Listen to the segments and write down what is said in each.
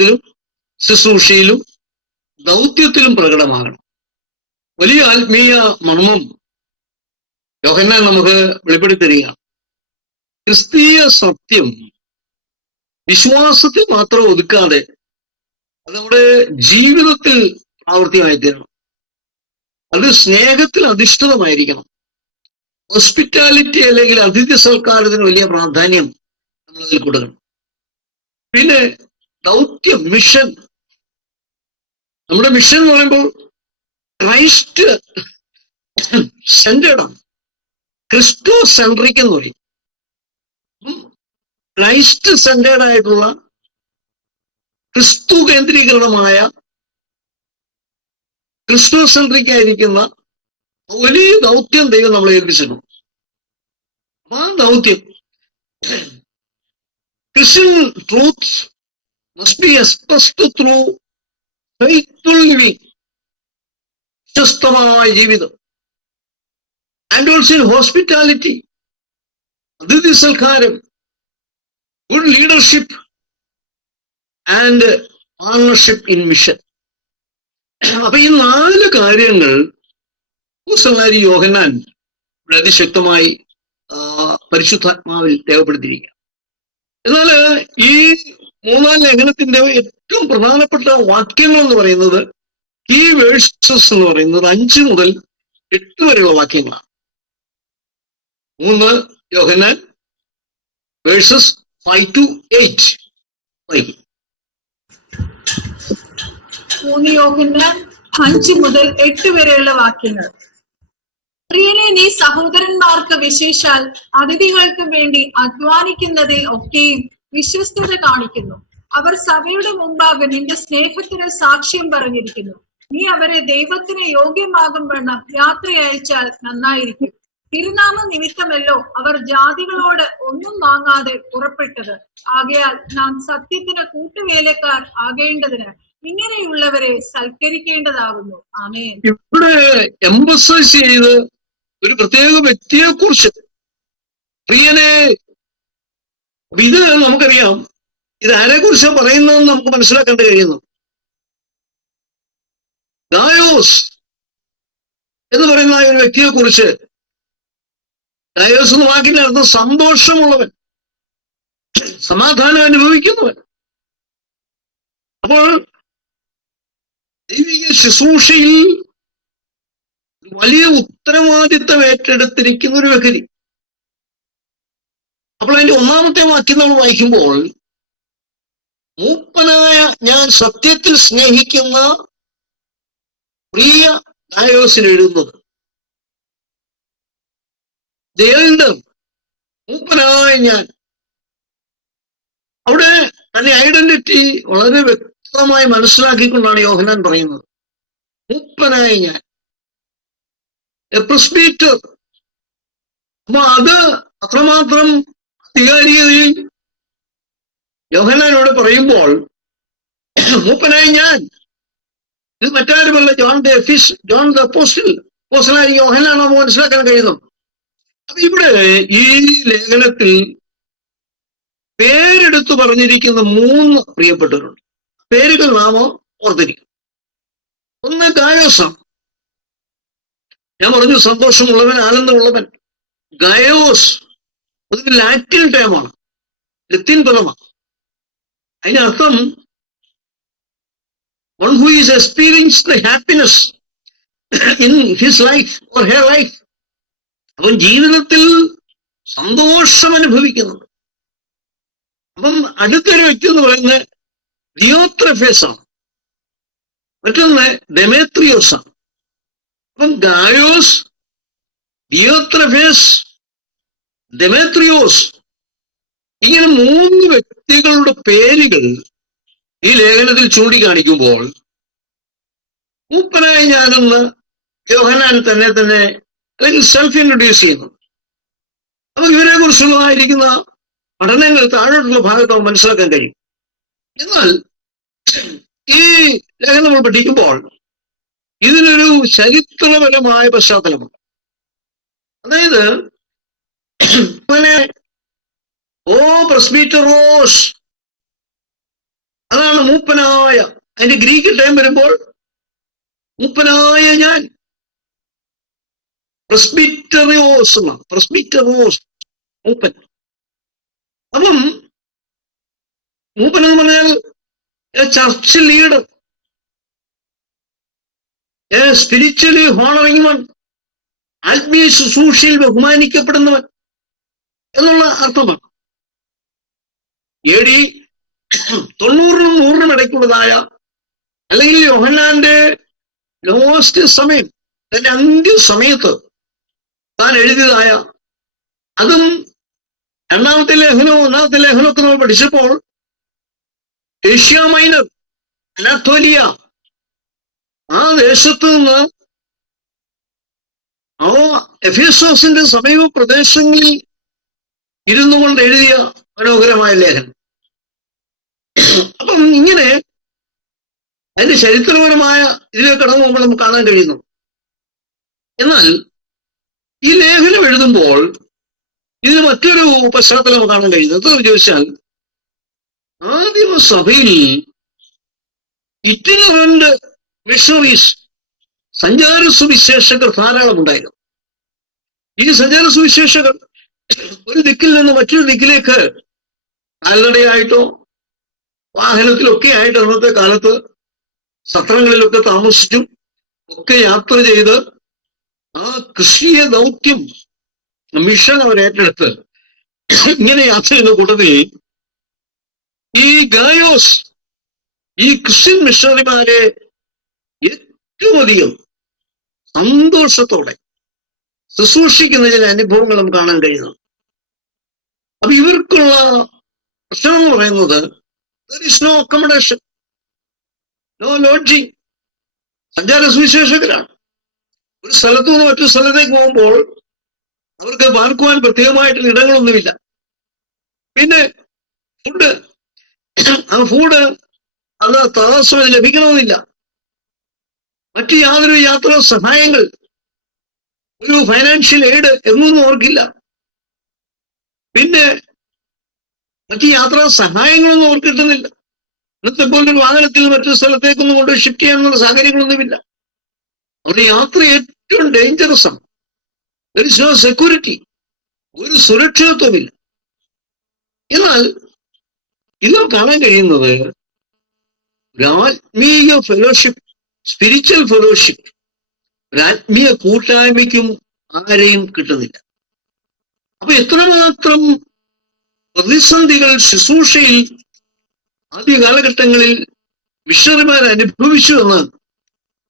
ജീവിതത്തിലും ശുശ്രൂഷയിലും ദൗത്യത്തിലും പ്രകടമാകണം. വലിയ ആത്മീയ മർമ്മം യോഹന്നാൻ നമുക്ക് വെളിപ്പെടുത്തിരിക്കുകയാണ്. ക്രിസ്തീയ സത്യം വിശ്വാസത്തിൽ മാത്രം ഒതുക്കാതെ അത് നമ്മുടെ ജീവിതത്തിൽ പ്രാവർത്തികമായി തീരണം. അത് സ്നേഹത്തിൽ അധിഷ്ഠിതമായിരിക്കണം. ഹോസ്പിറ്റാലിറ്റി അല്ലെങ്കിൽ അതിഥി സൽക്കാരത്തിന് വലിയ പ്രാധാന്യം നമ്മൾ അതിൽ കൊടുക്കണം. പിന്നെ ദൗത്യം, മിഷൻ. നമ്മുടെ മിഷൻ എന്ന് പറയുമ്പോൾ ക്രൈസ്റ്റ് സെന്റേഡാണ്, ക്രിസ്തു സെൻട്രിക് എന്ന് പറയും. ക്രൈസ്റ്റ് സെന്റേഡ് ആയിട്ടുള്ള ക്രിസ്തു കേന്ദ്രീകൃതമായ ക്രിസ്തു സെൻട്രിക് ആയിരിക്കുന്ന വലിയ ദൗത്യം ദൈവം നമ്മളെ ഏൽപ്പിച്ചിട്ടുണ്ട്. ആ ദൗത്യം Christian truth must be expressed through faithful living, വിശ്വസ്തമായ ജീവിതം. ആൻഡ് ഓൾസോ ഇൻ ഹോസ്പിറ്റാലിറ്റി, അതിഥി സൽക്കാരം, good leadership and partnership in mission. അപ്പൊ ഈ 4 കാര്യങ്ങൾ അപ്പോസ്തലനായ യോഹന്നാൻ അതിശക്തമായി പരിശുദ്ധാത്മാവിൽ രേഖപ്പെടുത്തിയിരിക്കുക. എന്നാൽ ഈ 3-ാം ലേഖനത്തിന്റെ ഏറ്റവും പ്രധാനപ്പെട്ട വാക്യങ്ങൾ എന്ന് പറയുന്നത്, ഈ വേഴ്സസ് എന്ന് പറയുന്നത് 5 മുതൽ 8 വരെയുള്ള വാക്യങ്ങളാണ്. 3 യോഹന്നാൻ വേഴ്സസ് 5 to 8. 3 യോഹന്നാൻ 5 മുതൽ 8 വരെയുള്ള വാക്യങ്ങൾ. പ്രിയനെ, നീ സഹോദരന്മാർക്ക്, വിശേഷാൽ അതിഥികൾക്ക് വേണ്ടി അധ്വാനിക്കുന്നതിൽ ഒക്കെയും വിശ്വസ്തത കാണിക്കുന്നു. അവർ സഭയുടെ മുമ്പാകെ നിന്റെ സ്നേഹത്തിന് സാക്ഷ്യം പറഞ്ഞിരിക്കുന്നു. നീ അവരെ ദൈവത്തിന് യോഗ്യമാകും വണ്ണം യാത്ര അയച്ചാൽ നന്നായിരിക്കും. തിരുനാമ നിമിത്തമല്ലോ അവർ ജാതികളോട് ഒന്നും വാങ്ങാതെ പുറപ്പെട്ടത്. ആകയാൽ നാം സത്യത്തിന് കൂട്ടുവേലക്കാർ ആകേണ്ടതിന് ഇങ്ങനെയുള്ളവരെ സൽക്കരിക്കേണ്ടതാകുന്നു. ആമേൻ. ഇവിടെ എംഫസൈസ് ചെയ്ത് ഒരു പ്രത്യേക വ്യക്തിയെ കുറിച്ച്, പ്രിയനെ, ഇത് നമുക്കറിയാം, ഇത് ആരെ കുറിച്ചാണ് പറയുന്നതെന്ന് നമുക്ക് മനസ്സിലാക്കേണ്ടി കഴിയുന്നു. ഗായോസ് എന്ന് പറയുന്ന ഒരു വ്യക്തിയെ കുറിച്ച്, ഗായോസ് എന്ന വാക്കിന്റെ അർത്ഥം സന്തോഷമുള്ളവൻ, സമാധാനം അനുഭവിക്കുന്നവൻ. അപ്പോൾ ദൈവിക ശുശ്രൂഷയിൽ വലിയ ഉത്തരവാദിത്തം ഏറ്റെടുത്തിരിക്കുന്ന ഒരു വ്യക്തി. അപ്പോൾ അതിന്റെ 1-ാമത്തെ വാക്യം നമ്മൾ വായിക്കുമ്പോൾ, മൂപ്പനായ ഞാൻ സത്യത്തിൽ സ്നേഹിക്കുന്ന പ്രിയ ഗായോസിന് എഴുതുന്നത്. മൂപ്പനായ ഞാൻ, അവിടെ തന്റെ ഐഡന്റിറ്റി വളരെ വ്യക്തമായി മനസ്സിലാക്കിക്കൊണ്ടാണ് യോഹന്നാൻ പറയുന്നത്. മൂപ്പനായ ഞാൻ, എ പ്രിസ്ബീറ്റർ. അപ്പൊ അത് അത്രമാത്രം അധികാരികതയിൽ യോഹന്നാനോട് പറയുമ്പോൾ, മൂപ്പനായ ഞാൻ, ഇത് മറ്റാരുമല്ല, ജോൺ ദ അപ്പോസ്തലനായ യോഹന്നാൻ നമുക്ക് മനസ്സിലാക്കാൻ കഴിയുന്നു. അപ്പൊ ഇവിടെ ഈ ലേഖനത്തിൽ പേരെടുത്തു പറഞ്ഞിരിക്കുന്ന 3 പ്രിയപ്പെട്ടവരുണ്ട്. പേരുകൾ നാം ഓർത്തിരിക്കും. ഒന്ന് ഗായോസാണ്. ഞാൻ പറഞ്ഞു സന്തോഷമുള്ളവൻ, ആനന്ദമുള്ളവൻ. ഗായോസ് അതൊരു ലാറ്റിൻ ടേമാണ്, ലത്തീൻ പദമാണ്. അതിനർത്ഥം one who is experienced the happiness in his life or her life. അവൻ ജീവിതത്തിൽ സന്തോഷം അനുഭവിക്കുന്നത്. അപ്പം അടുത്തൊരു വ്യക്തി എന്ന് പറയുന്നത് ദിയോത്രഫേസ് ആണ്, മറ്റൊന്ന് ഡെമേത്രിയോസ് ആണ്. അപ്പം ഗായോസ്, ദിയോത്രഫേസ്, ഡെമേത്രിയോസ്, ഇങ്ങനെ 3 വ്യക്തികളുടെ പേരുകൾ ഈ ലേഖനത്തിൽ ചൂണ്ടിക്കാണിക്കുമ്പോൾ, മൂപ്പനായ ഞാനെന്ന് യോഹന്നാൻ തന്നെ അല്ലെങ്കിൽ സെൽഫ് ഇൻട്രൊഡ്യൂസ് ചെയ്യുന്നു. അപ്പൊ ഇവരെ കുറിച്ചുള്ളതായിരിക്കുന്ന പഠനങ്ങൾ താഴോട്ടുള്ള ഭാഗത്ത് മനസ്സിലാക്കാൻ കഴിയും. എന്നാൽ ഈ ലേഖനം നമ്മൾ പഠിക്കുമ്പോൾ ഇതിനൊരു ചരിത്രപരമായ പശ്ചാത്തലമുണ്ട്. അതായത് അങ്ങനെ, ഓ പ്രസ്ബീറ്ററോസ്, അതാണ് മൂപ്പനായ. അതിന്റെ ഗ്രീക്ക് ടൈം വരുമ്പോൾ മൂപ്പനായ ഞാൻ, പ്രസ്ബിറ്ററിയോസ് എന്നാണ്. പ്രസ്ബിറ്ററിയോസ്, മൂപ്പൻ. അപ്പം മൂപ്പൻ എന്ന് പറഞ്ഞാൽ church leader, spiritually honouring one, ആത്മീയ ശുശ്രൂഷയിൽ ബഹുമാനിക്കപ്പെടുന്നവൻ എന്നുള്ള അർത്ഥമാണ്. AD 90-നും 100-നും ഇടയ്ക്കുള്ളതായ, അല്ലെങ്കിൽ യോഹന്നാന്റെ ലോസ്റ്റ് സമയം, തന്റെ അന്ത്യസമയത്ത് താൻ എഴുതിയതായ, അതും രണ്ടാമത്തെ ലേഖനവും ഒന്നാമത്തെ ലേഖനമൊക്കെ നമ്മൾ പഠിച്ചപ്പോൾ ഏഷ്യ മൈനർ, അനാത്തോലിയ, ആ ദേശത്ത് നിന്ന് ആ എഫേസോസിന്റെ സമീപ പ്രദേശങ്ങളിൽ ഇരുന്നു കൊണ്ട് എഴുതിയ മനോഹരമായ ലേഖനം. അപ്പം ഇങ്ങനെ അതിന്റെ ചരിത്രപരമായ ഇതിലേക്ക് കടന്നു പോകുമ്പോൾ നമുക്ക് കാണാൻ കഴിയുന്നു. എന്നാൽ ഈ ലേഖനം എഴുതുമ്പോൾ ഇതിന് മറ്റൊരു പശ്ചാത്തലം കാണാൻ കഴിയുന്നത് എന്താണെന്ന് ചോദിച്ചാൽ, ആദിമ സഭയിൽ ഇറ്റിനറന്റ് മിഷണറീസ്, സഞ്ചാര സുവിശേഷകർ ധാരാളം ഉണ്ടായിരുന്നു. ഈ സഞ്ചാര സുവിശേഷകർ ഒരു ദിക്കിൽ നിന്ന് മറ്റൊരു ദിക്കിലേക്ക് കാൽനടയായിട്ടോ വാഹനത്തിലൊക്കെ ആയിട്ട് അന്നത്തെ കാലത്ത് സത്രങ്ങളിലൊക്കെ താമസിച്ചും ഒക്കെ യാത്ര ചെയ്ത് ആ ക്രിസ്തീയ ദൗത്യം, മിഷൻ അവർ ഏറ്റെടുത്ത് ഇങ്ങനെ യാത്ര ചെയ്യുന്ന കൂട്ടത്തിൽ ഈ ഗായോസ് ഈ ക്രിസ്ത്യൻ മിഷണറിമാരെ ഏറ്റവും അധികം സന്തോഷത്തോടെ ശുശ്രൂഷിക്കുന്ന ചില അനുഭവങ്ങൾ നമുക്ക് കാണാൻ കഴിയുന്നു. അപ്പൊ ഇവർക്കുള്ള പ്രശ്നം എന്ന് പറയുന്നത്, there is no accommodation, no lodging. സഞ്ചാര സുവിശേഷകരാണ്. ഒരു സ്ഥലത്തു നിന്ന് മറ്റൊരു സ്ഥലത്തേക്ക് പോകുമ്പോൾ അവർക്ക് പാർക്കുവാൻ പ്രത്യേകമായിട്ടുള്ള ഇടങ്ങളൊന്നുമില്ല. പിന്നെ ഫുഡ്, ആ ഫുഡ് അത് തടസ്സം ലഭിക്കണമെന്നില്ല. മറ്റ് യാതൊരു യാത്രാ സഹായങ്ങൾ, ഒരു ഫൈനാൻഷ്യൽ എയ്ഡ് എന്നൊന്നും അവർക്കില്ല. പിന്നെ മറ്റ് യാത്രാ സഹായങ്ങളൊന്നും അവർക്ക് കിട്ടുന്നില്ല. ഇന്നത്തെ പോലൊരു വാഹനത്തിൽ മറ്റൊരു സ്ഥലത്തേക്കൊന്നും കൊണ്ട് ഷിഫ്റ്റ് ചെയ്യാനുള്ള സാഹചര്യങ്ങളൊന്നുമില്ല. അവരുടെ യാത്ര ഏറ്റവും ഡേഞ്ചറസ് ആണ്. there is no security, ഒരു സുരക്ഷിതത്വമില്ല. എന്നാൽ ഇത് കാണാൻ കഴിയുന്നത് ഒരു ആത്മീയ ഫെലോഷിപ്പ്, സ്പിരിച്വൽ ഫെലോഷിപ്പ്, ഒരു ആത്മീയ കൂട്ടായ്മയ്ക്കും ആരെയും കിട്ടുന്നില്ല. അപ്പൊ എത്രമാത്രം പ്രതിസന്ധികൾ ശുശ്രൂഷയിൽ ആദ്യ കാലഘട്ടങ്ങളിൽ മിഷണറിമാർ അനുഭവിച്ചു എന്ന്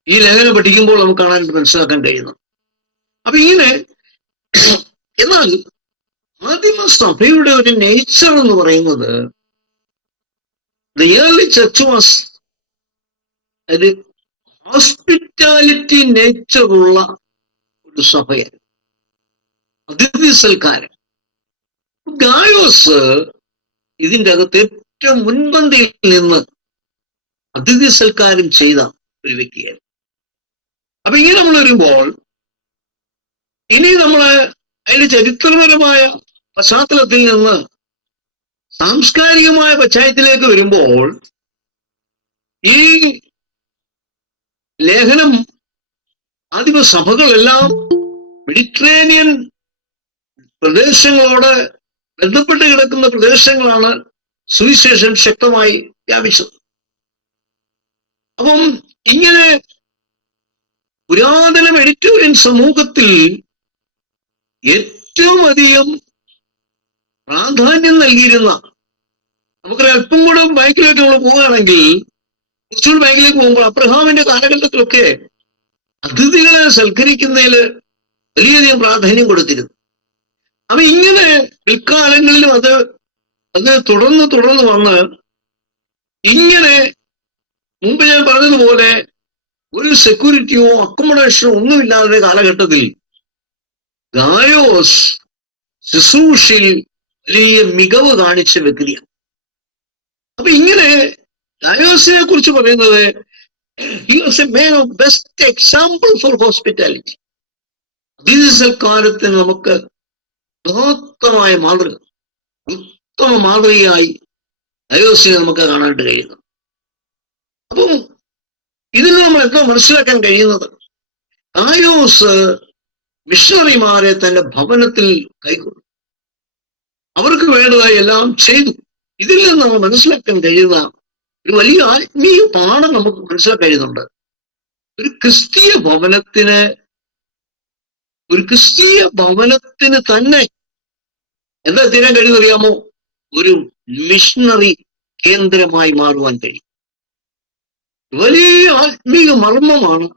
ഈ ലേഖനം പഠിക്കുമ്പോൾ നമുക്ക് കാണാൻ മനസ്സിലാക്കാൻ കഴിയുന്നു. അപ്പൊ ഇങ്ങനെ, എന്നാൽ ആദിമ സഭയുടെ ഒരു നേച്ചർ എന്ന് പറയുന്നത്, the early church was ഒരു ഹോസ്പിറ്റാലിറ്റി നേച്ചറുള്ള ഒരു സഭയാണ്, അതിഥി സൽക്കാരം. ഗായോസ് ഇതിൻ്റെ അകത്ത് ഏറ്റവും മുൻപന്തിയിൽ നിന്ന് അതിഥി സൽക്കാരം ചെയ്ത ഒരു വ്യക്തിയാണ്. അപ്പൊ ഇങ്ങനെ നമ്മൾ വരുമ്പോൾ, ഇനി നമ്മള് അതിന്റെ ചരിത്രപരമായ പശ്ചാത്തലത്തിൽ നിന്ന് സാംസ്കാരികമായ പശ്ചാത്തലത്തിലേക്ക് വരുമ്പോൾ, ഈ ലേഖനം ആദിമ സഭകളെല്ലാം മെഡിറ്ററേനിയൻ പ്രദേശങ്ങളോട് ബന്ധപ്പെട്ട് കിടക്കുന്ന പ്രദേശങ്ങളാണ് സുവിശേഷം ശക്തമായി വ്യാപിച്ചത്. അപ്പം ഇങ്ങനെ പുരാതന മെഡിറ്ററേനിയൻ സമൂഹത്തിൽ ഏറ്റവും അധികം പ്രാധാന്യം നൽകിയിരുന്ന, നമുക്കൊരു അല്പം കൂടെ ബാക്കിലേക്ക് നമ്മൾ പോവുകയാണെങ്കിൽ, കുറച്ചുകൂടി ബാക്കിലേക്ക് പോകുമ്പോൾ അബ്രഹാമിന്റെ കാലഘട്ടത്തിലൊക്കെ അതിഥികളെ സൽക്കരിക്കുന്നതിൽ വലിയധികം പ്രാധാന്യം കൊടുത്തിരുന്നു. അപ്പൊ ഇങ്ങനെ പിൽക്കാലങ്ങളിലും അത് തുടർന്ന് വന്ന് ഇങ്ങനെ മുമ്പ് ഞാൻ പറഞ്ഞതുപോലെ ഒരു സെക്യൂരിറ്റിയോ അക്കോമഡേഷനോ ഒന്നുമില്ലാത്ത കാലഘട്ടത്തിൽ ഗായോസ് ശുശ്രൂഷയിൽ വലിയ മികവ് കാണിച്ച വ്യക്തിയാണ്. അപ്പൊ ഇങ്ങനെ ഗായോസിനെ കുറിച്ച് പറയുന്നത്, he was a man of best example for hospitality. അതിഥി സൽക്കാരത്തിന് നമുക്ക് ഉത്തമമായ മാതൃക, ഉത്തമ മാതൃകയായി ഗായോസിനെ നമുക്ക് കാണാനായിട്ട് കഴിയുന്നു. അപ്പം ഇതിൽ നമ്മൾ എന്താ മനസ്സിലാക്കാൻ കഴിയുന്നത്? ഗായോസ് മിഷണറിമാരെ തന്റെ ഭവനത്തിൽ കൈക്കൊണ്ടു, അവർക്ക് വേണ്ടതായി എല്ലാം ചെയ്തു. ഇതിൽ നിന്ന് നമ്മൾ മനസ്സിലാക്കാൻ കഴിയുന്ന ഒരു വലിയ ആത്മീയ പാഠം നമുക്ക് മനസ്സിലാക്കാൻ കഴിയുന്നുണ്ട്. ഒരു ക്രിസ്തീയ ഭവനത്തിന് തന്നെ എന്താ തീരാൻ കഴിയുന്നറിയാമോ? ഒരു മിഷണറി കേന്ദ്രമായി മാറുവാൻ കഴിയും. വലിയ ആത്മീയ മർമ്മമാണ്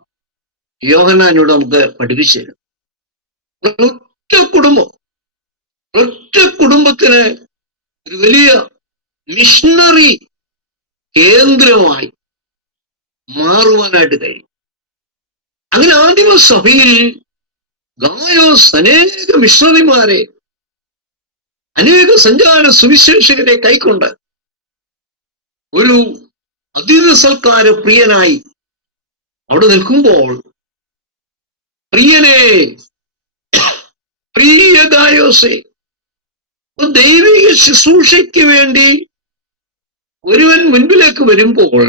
യോഹന്നാനോട് നമുക്ക് പഠിപ്പിച്ചു തരുന്നത്. ഒറ്റ കുടുംബത്തിന് ഒരു വലിയ മിഷണറി കേന്ദ്രമായി മാറുവാനായിട്ട് കഴിയും. അങ്ങനെ ആദിമ സഭയിൽ ഗായോസ് അനേക മിഷണറിമാരെ, അനേക സഞ്ചാര സുവിശേഷകരെ കൈക്കൊണ്ട് ഒരു അതിഥി സൽക്കാര പ്രിയനായി അവിടെ നിൽക്കുമ്പോൾ, പ്രിയ ഗായോസെ, ദൈവിക ശുശ്രൂഷയ്ക്ക് വേണ്ടി ഒരുവൻ മുൻപിലേക്ക് വരുമ്പോൾ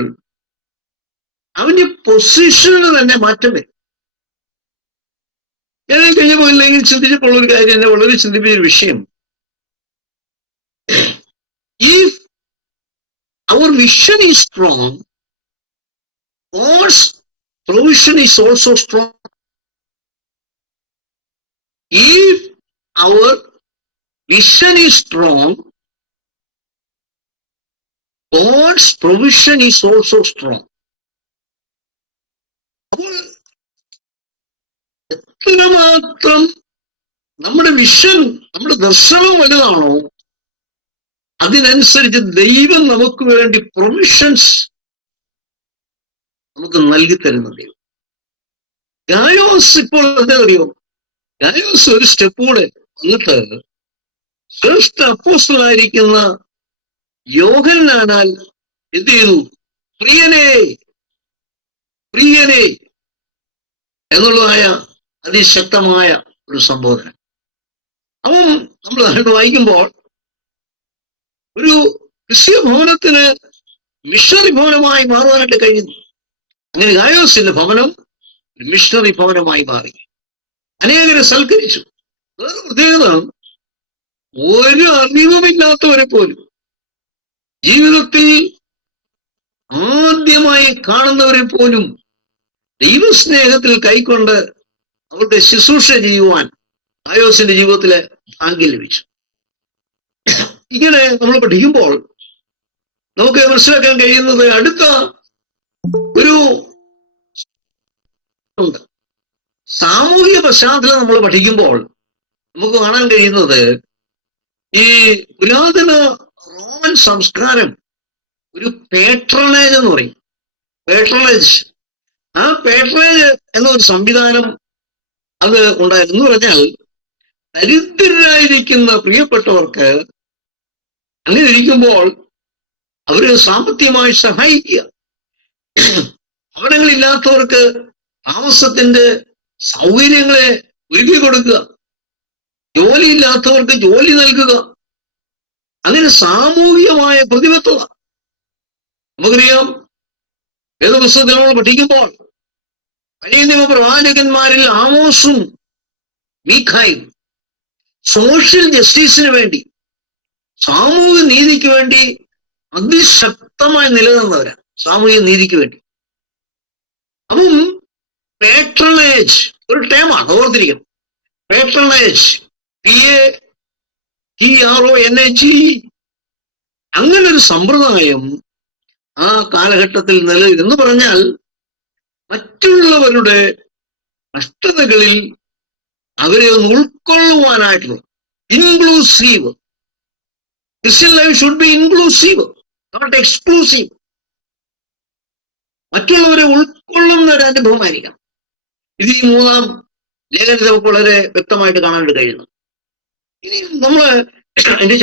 അവന്റെ പൊസിഷന് തന്നെ മാറ്റം വരും. ഞാൻ കഴിഞ്ഞപ്പോൾ ഇല്ലെങ്കിൽ ചിന്തിച്ചപ്പോൾ ഒരു കാര്യം എന്നെ വളരെ ചിന്തിപ്പിച്ച ഒരു വിഷയം, if our vision is strong, God's provision is also strong. If our vision is strong, God's provision is also strong. അപ്പോൾ എത്രമാത്രം നമ്മുടെ വിഷൻ, നമ്മുടെ ദർശനം വലുതാണോ, അതിനനുസരിച്ച് ദൈവം നമുക്ക് വേണ്ടി പ്രൊവിഷൻസ് നമുക്ക് നൽകി തരുന്ന ദൈവം. ഗായോസ് ഇപ്പോൾ എന്താ അറിയോ? ഗായോസ് ഒരു സ്റ്റെപ്പ് കൂടെ വന്നിട്ട് ശ്രേഷ്ഠ അപ്പോസ്തലനായിരിക്കുന്ന യോഹന്നാനാൽ എന്ത് ചെയ്തു? പ്രിയനേ എന്നുള്ളതായ അതിശക്തമായ ഒരു സംബോധന. അപ്പം നമ്മൾ വായിക്കുമ്പോൾ ഒരു ക്രിസ്തീയ ഭവനത്തിന് മിഷണറി ഭവനമായി മാറുവാനായിട്ട് കഴിയുന്നു. അങ്ങനെ ഗായോസിന്റെ ഭവനം ഒരു മിഷണറി ഭവനമായി മാറി, അനേകരെ സൽക്കരിച്ചു. വേറെ പ്രത്യേകത, ഒരു അറിവുമില്ലാത്തവരെ പോലും, ജീവിതത്തിൽ ആദ്യമായി കാണുന്നവരെ പോലും ദൈവസ്നേഹത്തിൽ കൈക്കൊണ്ട് അവരുടെ ശുശ്രൂഷ ചെയ്യുവാൻ ഗായോസിന്റെ ജീവിതത്തിലെ ഭാഗ്യം ലഭിച്ചു. ഇങ്ങനെ നമ്മൾ പഠിക്കുമ്പോൾ നമുക്ക് മനസ്സിലാക്കാൻ കഴിയുന്നത്, അടുത്ത ഒരു ഉണ്ട്. സാമൂഹിക പശ്ചാത്തലം നമ്മൾ പഠിക്കുമ്പോൾ നമുക്ക് കാണാൻ കഴിയുന്നത്, ഈ പുരാതന റോമൻ സംസ്കാരം ഒരു പേട്രണേജ് എന്ന് പറയും. ആ പേട്രണേജ് എന്നൊരു സംവിധാനം അത് ഉണ്ടായിരുന്നു. പറഞ്ഞാൽ ദരിദ്രരായിരിക്കുന്ന പ്രിയപ്പെട്ടവർക്ക് അങ്ങനെ ഇരിക്കുമ്പോൾ അവര് സാമ്പത്തികമായി സഹായിക്കുക, ഭവനങ്ങളില്ലാത്തവർക്ക് താമസത്തിന്റെ സൗകര്യങ്ങളെ ഒരുക്കി കൊടുക്കുക, ജോലിയില്ലാത്തവർക്ക് ജോലി നൽകുക, അങ്ങനെ സാമൂഹികമായ പ്രതിബദ്ധത. നമുക്കറിയാം, വേദപുസ്തകത്തിൽ നമ്മൾ പഠിക്കുമ്പോൾ പഴയ നിയമ പ്രവാചകന്മാരിൽ ആമോസും മീഖായും സോഷ്യൽ ജസ്റ്റിസിന് വേണ്ടി, സാമൂഹിക നീതിക്ക് വേണ്ടി അതിശക്തമായി നിലനിന്നവരാണ്. സാമൂഹിക നീതിക്ക് വേണ്ടി. അപ്പം പേട്രണേജ് ഒരു ടേമാണ്, ഓർത്തിരിക്കണം. പേട്രണേജ്, PATRONAGE, അങ്ങനൊരു സമ്പ്രദായം ആ കാലഘട്ടത്തിൽ നിലനിന്ന്. പറഞ്ഞാൽ മറ്റുള്ളവരുടെ കഷ്ടതകളിൽ അവരെ ഒന്ന് ഉൾക്കൊള്ളുവാനായിട്ടുള്ള inclusive. Christian life should be inclusive, not exclusive. മറ്റുള്ളവരെ ഉൾക്കൊള്ളുന്ന ഒരു അനുഭവമായിരിക്കണം. ഇത് ഈ മൂന്നാം ലേഖനത്തിൽ നമുക്ക് വളരെ വ്യക്തമായിട്ട് കാണാനായിട്ട് കഴിയുന്നു. ഇനി നമ്മള് അതിന്റെ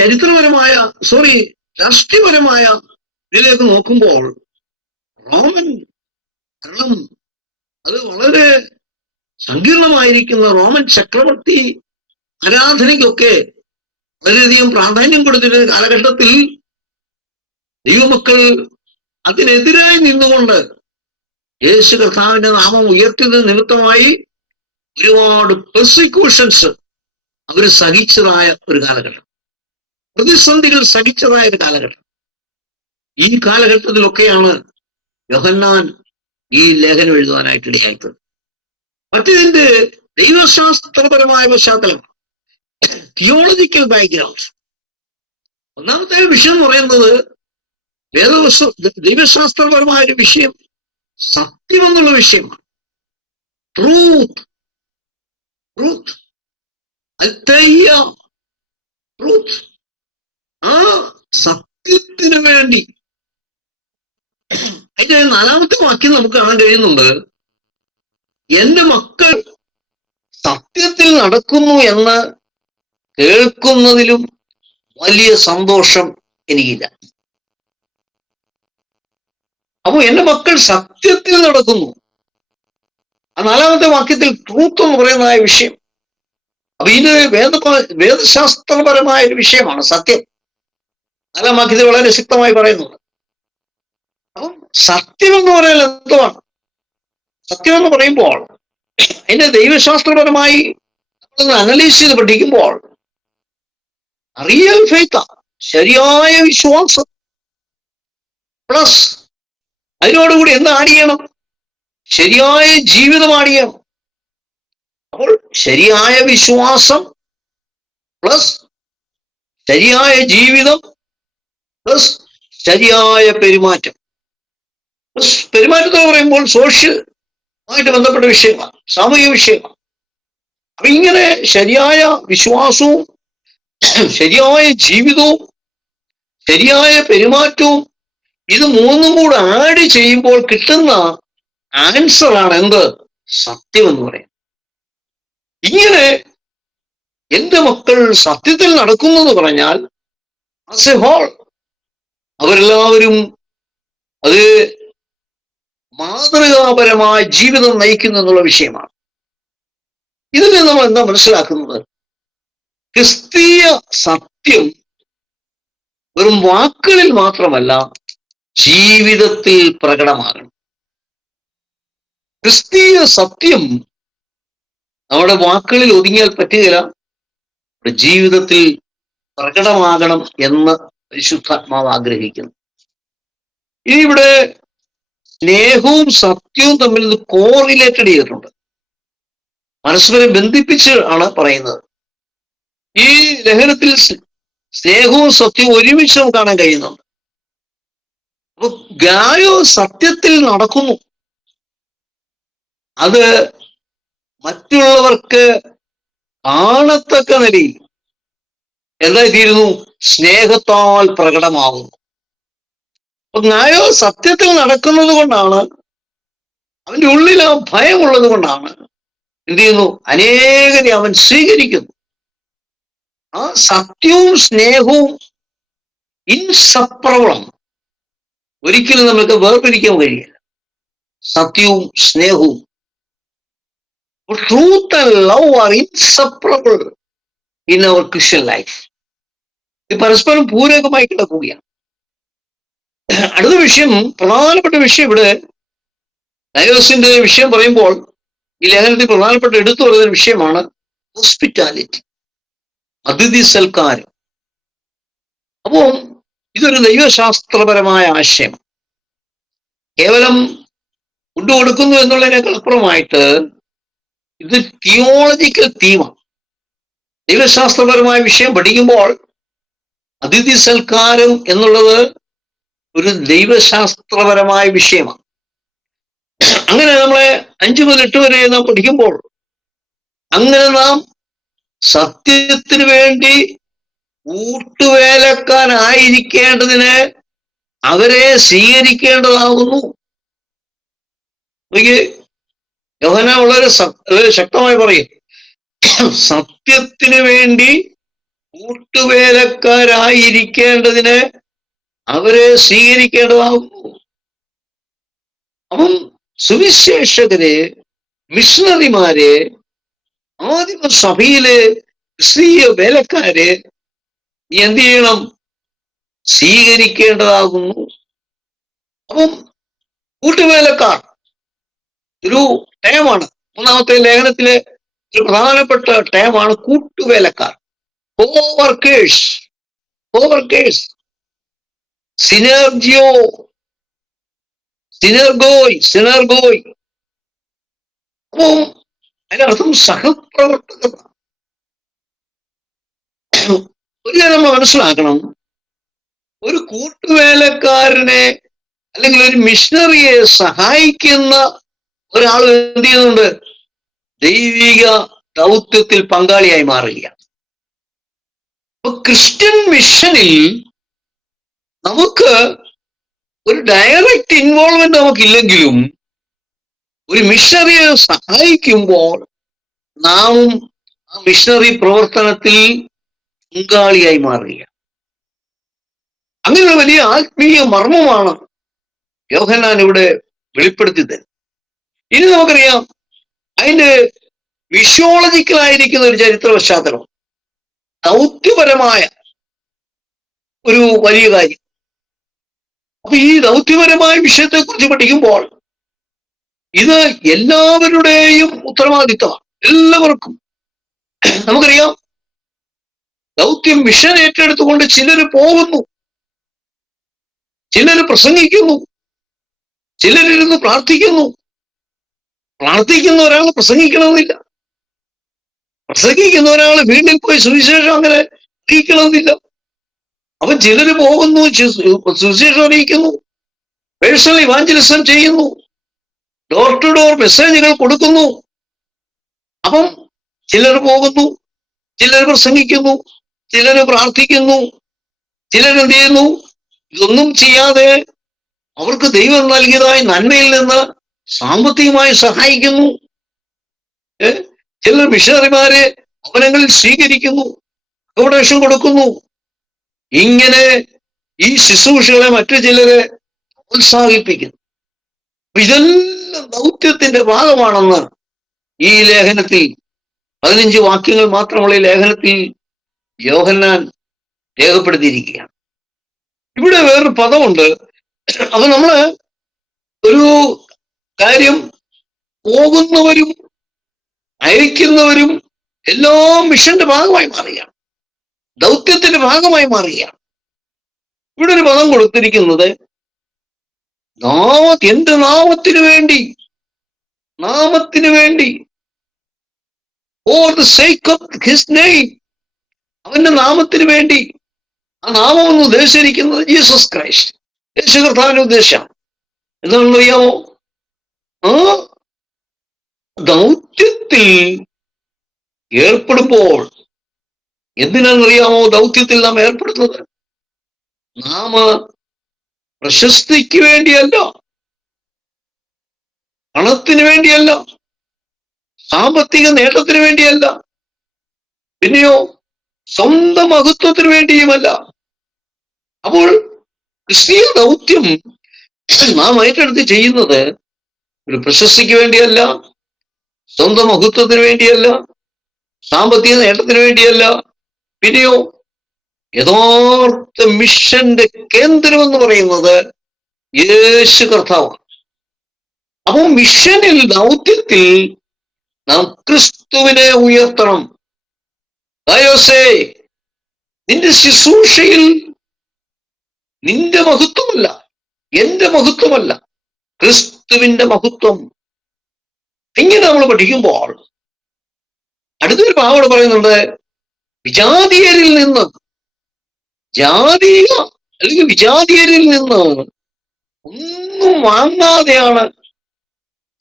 രാഷ്ട്രീയപരമായ ഇതിലേക്ക് നോക്കുമ്പോൾ, റോമൻ ഭരണം അത് വളരെ സങ്കീർണമായിരിക്കുന്ന റോമൻ ചക്രവർത്തി ആരാധനയ്ക്കൊക്കെ വളരെയധികം പ്രാധാന്യം കൊടുത്തിരുന്ന കാലഘട്ടത്തിൽ ദൈവമക്കൾ അതിനെതിരായി നിന്നുകൊണ്ട് യേശു കർത്താവിന്റെ നാമം ഉയർത്തിയത് നിമിത്തമായി ഒരുപാട് പെർസിക്യൂഷൻസ് അവർ സഹിച്ചതായ ഒരു കാലഘട്ടം, പ്രതിസന്ധികൾ സഹിച്ചതായ ഒരു കാലഘട്ടം. ഈ കാലഘട്ടത്തിലൊക്കെയാണ് യോഹന്നാൻ ഈ ലേഖനം എഴുതുവാനായിട്ട് ഇടയായിത്തത്. മറ്റതിന്റെ ദൈവശാസ്ത്രപരമായ പശ്ചാത്തലം, തിയോളജിക്കൽ ബാക്ക്ഗ്രൗണ്ട്. ഒന്നാമത്തെ വിഷയം എന്ന് പറയുന്നത് ദൈവശാസ്ത്രപരമായ ഒരു വിഷയം സത്യം എന്നുള്ള വിഷയമാണ്. Truth, truth, truth. ആ സത്യത്തിന് വേണ്ടി അതിന്റെ 4-ാമത്തെ വാക്യം നമുക്ക് കാണാൻ കഴിയുന്നുണ്ട്. എന്റെ മക്കൾ സത്യത്തിൽ നടക്കുന്നു എന്ന് കേൾക്കുന്നതിലും വലിയ സന്തോഷം എനിക്കില്ല. അപ്പൊ എന്റെ മക്കൾ സത്യത്തിൽ നടക്കുന്നു. ആ 4-ാമത്തെ വാക്യത്തിൽ ട്രൂത്ത് എന്ന് പറയുന്നതായ വിഷയം. അപ്പൊ ഇത് വേദശാസ്ത്രപരമായ ഒരു വിഷയമാണ് സത്യം. 4-ാം വാക്യത്തിൽ വളരെ ശക്തമായി പറയുന്നുണ്ട്. അപ്പം സത്യം എന്ന് പറയുന്നത് എന്തുവാണ്? സത്യം എന്ന് പറയുമ്പോൾ അതിന്റെ ദൈവശാസ്ത്രപരമായി നമ്മളൊന്ന് അനലൈസ് ചെയ്ത് പഠിക്കുമ്പോൾ റിയൽ ഫെയ്ത്ത്, ശരിയായ വിശ്വാസം, പ്ലസ് അതിനോടുകൂടി എന്ത് ആഡ് ചെയ്യണം? ശരിയായ ജീവിതം ആഡ് ചെയ്യണം. അപ്പോൾ ശരിയായ വിശ്വാസം പ്ലസ് ശരിയായ ജീവിതം പ്ലസ് ശരിയായ പെരുമാറ്റം. പെരുമാറ്റം എന്ന് പറയുമ്പോൾ സോഷ്യൽ ആയിട്ട് ബന്ധപ്പെട്ട വിഷയമാണ്, സാമൂഹിക വിഷയമാണ്. അപ്പൊ ഇങ്ങനെ ശരിയായ വിശ്വാസവും ശരിയായ ജീവിതവും ശരിയായ പെരുമാറ്റവും ഇത് മൂന്നും കൂടെ ആഡ് ചെയ്യുമ്പോൾ കിട്ടുന്ന ആൻസറാണ് എന്ത്? സത്യം എന്ന് പറയും. ഇങ്ങനെ എന്റെ മക്കൾ സത്യത്തിൽ നടക്കുന്നു എന്ന് പറഞ്ഞാൽ ആസ് എ ഹോൾ അവരെല്ലാവരും അത് മാതൃകാപരമായ ജീവിതം നയിക്കുന്നു എന്നുള്ള വിഷയമാണ്. ഇതിൽ നിന്ന് നമ്മൾ എന്താ മനസ്സിലാക്കുന്നത്? ക്രിസ്തീയ സത്യം വെറും വാക്കുകളിൽ മാത്രമല്ല, ജീവിതത്തിൽ പ്രകടമാകണം. ക്രിസ്തീയ സത്യം നമ്മുടെ വാക്കുകളിൽ ഒതുങ്ങിയാൽ പറ്റുകയില്ല, നമ്മുടെ ജീവിതത്തിൽ പ്രകടമാകണം എന്ന് പരിശുദ്ധാത്മാവ് ആഗ്രഹിക്കുന്നു. ഇനി ഇവിടെ സ്നേഹവും സത്യവും തമ്മിൽ കോറിലേറ്റഡ് ചെയ്തിട്ടുണ്ട്, പരസ്പരം ബന്ധിപ്പിച്ച് ആണ് പറയുന്നത്. ഈ ലേഖനത്തിൽ സ്നേഹവും സത്യവും ഒരുമിച്ച് നമുക്ക് കാണാൻ കഴിയുന്നുണ്ട്. അപ്പൊ ഗായോ സത്യത്തിൽ നടക്കുന്നു, അത് മറ്റുള്ളവർക്ക് കാണത്തക്ക നിലയിൽ എന്തായിത്തീരുന്നു? സ്നേഹത്താൽ പ്രകടമാകുന്നു. അപ്പൊ ഗായോ സത്യത്തിൽ നടക്കുന്നത് കൊണ്ടാണ്, അവന്റെ ഉള്ളിൽ ആ ഭയമുള്ളത് കൊണ്ടാണ് എന്ത് ചെയ്യുന്നു? അനേകരെ അവൻ സ്വീകരിക്കുന്നു. ആ സത്യവും സ്നേഹവും ഇൻസെപ്പറബിളാണ്, ഒരിക്കലും നമുക്ക് വേർപിരിക്കാൻ കഴിയില്ല. സത്യവും സ്നേഹവും, truth and love are inseparable in our Christian life. ഇത് പരസ്പരം പൂരകമായി കിടക്കുകയാണ്. അടുത്ത വിഷയം, പ്രധാനപ്പെട്ട വിഷയം, ഇവിടെ ഡയോസിന്റെ വിഷയം പറയുമ്പോൾ ഈ ലേഖനത്തിൽ പ്രധാനപ്പെട്ട എടുത്തു പറയുന്ന വിഷയമാണ് ഹോസ്പിറ്റാലിറ്റി, അതിഥി സൽക്കാരം. അപ്പോൾ ഇതൊരു ദൈവശാസ്ത്രപരമായ ആശയം. കേവലം ഫുഡ് കൊടുക്കുന്നു എന്നുള്ളതിനേക്കാൾ അപ്പുറമായിട്ട് ഇത് തിയോളജിക്കൽ തീമാണ്. ദൈവശാസ്ത്രപരമായ വിഷയം പഠിക്കുമ്പോൾ അതിഥി സൽക്കാരം എന്നുള്ളത് ഒരു ദൈവശാസ്ത്രപരമായ വിഷയമാണ്. അങ്ങനെ നമ്മളെ 5 മുതൽ 8 വരെ നാം പഠിക്കുമ്പോൾ അങ്ങനെ നാം സത്യത്തിന് വേണ്ടി കൂട്ടുവേലക്കാരായിരിക്കേണ്ടതിന് അവരെ സ്വീകരിക്കേണ്ടതാകുന്നു. യോഹന്നാൻ വളരെ ശക്തമായി പറയും, സത്യത്തിന് വേണ്ടി കൂട്ടുവേലക്കാരായിരിക്കേണ്ടതിന് അവരെ സ്വീകരിക്കേണ്ടതാകുന്നു. അപ്പം സുവിശേഷകരെ, മിഷണറിമാരെ, ആദിമ സഭയിലെ ക്രിസ്തീയ വേലക്കാരെ എന്ത് ചെയ്യണം? സ്വീകരിക്കേണ്ടതാകുന്നു. അപ്പം കൂട്ടുവേലക്കാർ ഒരു ടേമാണ്. മൂന്നാമത്തെ ലേഖനത്തിലെ ഒരു പ്രധാനപ്പെട്ട ടേമാണ് കൂട്ടുവേലക്കാർ. Coworkers, coworkers, സിനർജിയോ, സിനർഗോയ്, സിനർഗോയ്. അപ്പം അതിനർത്ഥം സഹപ്രവർത്തകർ. ഒരു കാര്യം നമ്മൾ മനസ്സിലാക്കണം, ഒരു കൂട്ടുവേലക്കാരനെ അല്ലെങ്കിൽ ഒരു മിഷണറിയെ സഹായിക്കുന്ന ഒരാൾ എന്ത് ചെയ്യുന്നുണ്ട്? ദൈവിക ദൗത്യത്തിൽ പങ്കാളിയായി മാറുകയാണ്. അപ്പൊ ക്രിസ്ത്യൻ മിഷനിൽ നമുക്ക് ഒരു ഡയറക്റ്റ് ഇൻവോൾവ്മെന്റ് നമുക്കില്ലെങ്കിലും ഒരു മിഷണറിയെ സഹായിക്കുമ്പോൾ നാമും ആ മിഷണറി പ്രവർത്തനത്തിൽ പങ്കാളിയായി മാറുകയാണ്. അങ്ങനെ വലിയ ആത്മീയ മർമ്മമാണ് യോഹന്നാൻ ഇവിടെ വെളിപ്പെടുത്തി തരുന്നത്. ഇനി നമുക്കറിയാം അതിന്റെ വിഷ്യോളജിക്കലായിരിക്കുന്ന ഒരു ചരിത്ര പശ്ചാത്തലം, ദൗത്യപരമായ ഒരു വലിയ കാര്യം. അപ്പൊ ഈ ദൗത്യപരമായ വിഷയത്തെക്കുറിച്ച് പഠിക്കുമ്പോൾ ഇത് എല്ലാവരുടെയും ഉത്തരവാദിത്തമാണ്, എല്ലാവർക്കും. നമുക്കറിയാം ദൗത്യം മിഷൻ ഏറ്റെടുത്തുകൊണ്ട് ചിലര് പോകുന്നു, ചിലര് പ്രസംഗിക്കുന്നു, ചിലരിരുന്ന് പ്രാർത്ഥിക്കുന്നു. പ്രാർത്ഥിക്കുന്ന ഒരാൾ പ്രസംഗിക്കണമെന്നില്ല, പ്രസംഗിക്കുന്ന ഒരാൾ വീട്ടിൽ പോയി സുവിശേഷം അങ്ങനെ അറിയിക്കണമെന്നില്ല. അവൻ ചിലര് പോകുന്നു, സുവിശേഷം അറിയിക്കുന്നു, പേഴ്സണൽ ഇവാഞ്ചലിസം ചെയ്യുന്നു, ഡോർ ടു ഡോർ മെസ്സേജുകൾ കൊടുക്കുന്നു. അപ്പം ചിലർ പോകുന്നു, ചിലർ പ്രസംഗിക്കുന്നു, ചിലര് പ്രാർത്ഥിക്കുന്നു, ചിലരെന്ത് ചെയ്യുന്നു? ഇതൊന്നും ചെയ്യാതെ അവർക്ക് ദൈവം നൽകിയതായ നന്മയിൽ നിന്ന് സാമ്പത്തികമായി സഹായിക്കുന്നു. ചിലർ മിഷണറിമാരെ ഭവനങ്ങളിൽ സ്വീകരിക്കുന്നു, അക്കോമഡേഷൻ കൊടുക്കുന്നു. ഇങ്ങനെ ഈ ശുശ്രൂഷകളെ മറ്റു ചിലരെ പ്രോത്സാഹിപ്പിക്കുന്നു. ഇതെല്ലാം ദൗത്യത്തിന്റെ ഭാഗമാണെന്ന് ഈ ലേഖനത്തിൽ 15 വാക്യങ്ങൾ മാത്രമുള്ള ഈ ലേഖനത്തിൽ യോഹന്നാൻ രേഖപ്പെടുത്തിയിരിക്കുകയാണ്. ഇവിടെ വേറൊരു പദമുണ്ട്. അപ്പൊ നമ്മള് ഒരു കാര്യം, പോകുന്നവരും അയക്കുന്നവരും എല്ലാം മിഷന്റെ ഭാഗമായി മാറുകയാണ്, ദൗത്യത്തിന്റെ ഭാഗമായി മാറുകയാണ്. ഇവിടെ ഒരു പദം കൊടുത്തിരിക്കുന്നത് എന്റെ നാമത്തിന് വേണ്ടി, നാമത്തിന് വേണ്ടി, for the sake of his name, അവന്റെ നാമത്തിന് വേണ്ടി. ആ നാമം എന്ന് ഉദ്ദേശിച്ചിരിക്കുന്നത് ജീസസ് ക്രൈസ്റ്റ്, യേശു കർത്താവിന്റെ ഉദ്ദേശം എന്താണെന്നറിയാമോ? ആ ദൗത്യത്തിൽ ഏർപ്പെടുമ്പോൾ, എന്തിനാണെന്നറിയാമോ ദൗത്യത്തിൽ നാം ഏർപ്പെടുന്നത്? നാം പ്രശസ്തിക്ക് വേണ്ടിയല്ല, പണത്തിന് വേണ്ടിയല്ല, സാമ്പത്തിക നേട്ടത്തിന് വേണ്ടിയല്ല, പിന്നെയോ സ്വന്തം മഹത്വത്തിന് വേണ്ടിയുമല്ല. അപ്പോൾ ക്രിസ്തീയ ദൗത്യം നാം ഏറ്റെടുത്ത് ചെയ്യുന്നത് ഒരു പ്രശസ്തിക്ക് വേണ്ടിയല്ല, സ്വന്തം മഹത്വത്തിന് വേണ്ടിയല്ല, സാമ്പത്തിക നേട്ടത്തിന് വേണ്ടിയല്ല, പിന്നെയോ യഥാർത്ഥ മിഷന്റെ കേന്ദ്രം എന്ന് പറയുന്നത് യേശു കർത്താവാണ്. അപ്പോൾ മിഷനിൽ, ദൗത്യത്തിൽ നാം ക്രിസ്തുവിനെ ഉയർത്തണം. ദായോസേ, നിന്റെ ശുശ്രൂഷയിൽ നിന്റെ മഹത്വമല്ല, എന്റെ മഹത്വമല്ല, ക്രിസ്തുവിന്റെ മഹത്വം. ഇങ്ങനെ നമ്മൾ പഠിക്കുമ്പോൾ അടുത്തൊരു ഭാഗം പറയുന്നുണ്ട്, വിജാതീയരിൽ നിന്ന്, ജാതീയ അല്ലെങ്കിൽ വിജാതീയരിൽ നിന്ന് ഒന്നും വാങ്ങാതെയാണ്,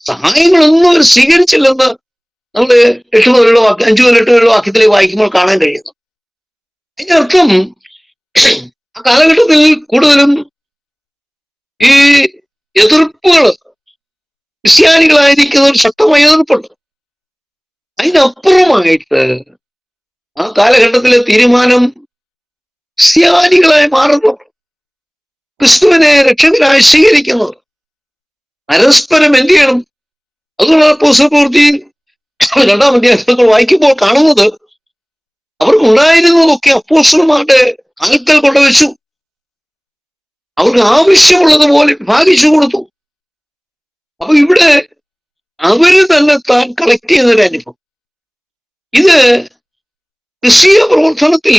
സഹായങ്ങളൊന്നും അവർ സ്വീകരിച്ചില്ലെന്ന് നമ്മൾ 8 മുതലുള്ള 5 മുതൽ 8 വരെയുള്ള വാക്യത്തിലേക്ക് വായിക്കുമ്പോൾ കാണാൻ കഴിയുന്നു. അതിന്റെ അർത്ഥം ആ കാലഘട്ടത്തിൽ കൂടുതലും ഈ എതിർപ്പുകൾ, ക്രിസ്ത്യാനികളായിരിക്കുന്ന ഒരു ശക്തമായ എതിർപ്പുണ്ട്. അതിനപ്പുറമായിട്ട് ആ കാലഘട്ടത്തിലെ തീരുമാനം ക്രിസ്ത്യാനികളായി മാറുന്നു, ക്രിസ്തുവിനെ രക്ഷകനായി സ്വീകരിക്കുന്നത്, പരസ്പരം എന്ത് ചെയ്യണം. അതുകൊണ്ട് അപ്പോസ്തലപ്രവൃത്തി 2-ാം അധ്യായത്തിൽ വായിക്കുമ്പോൾ കാണുന്നത്, അവർക്കുണ്ടായിരുന്നതൊക്കെ അപ്പോസ്തലന്മാരുടെ കാൽക്കൽ കൊണ്ടുവച്ചു. അവർക്ക് ആവശ്യമുള്ളതുപോലെ വിഭാഗിച്ചു കൊടുത്തു. അപ്പൊ ഇവിടെ അവര് തന്നെ താൻ കളക്ട് ചെയ്യുന്നൊരു അനുഭവം. ഇത് ക്രിസ്തീയ പ്രവർത്തനത്തിൽ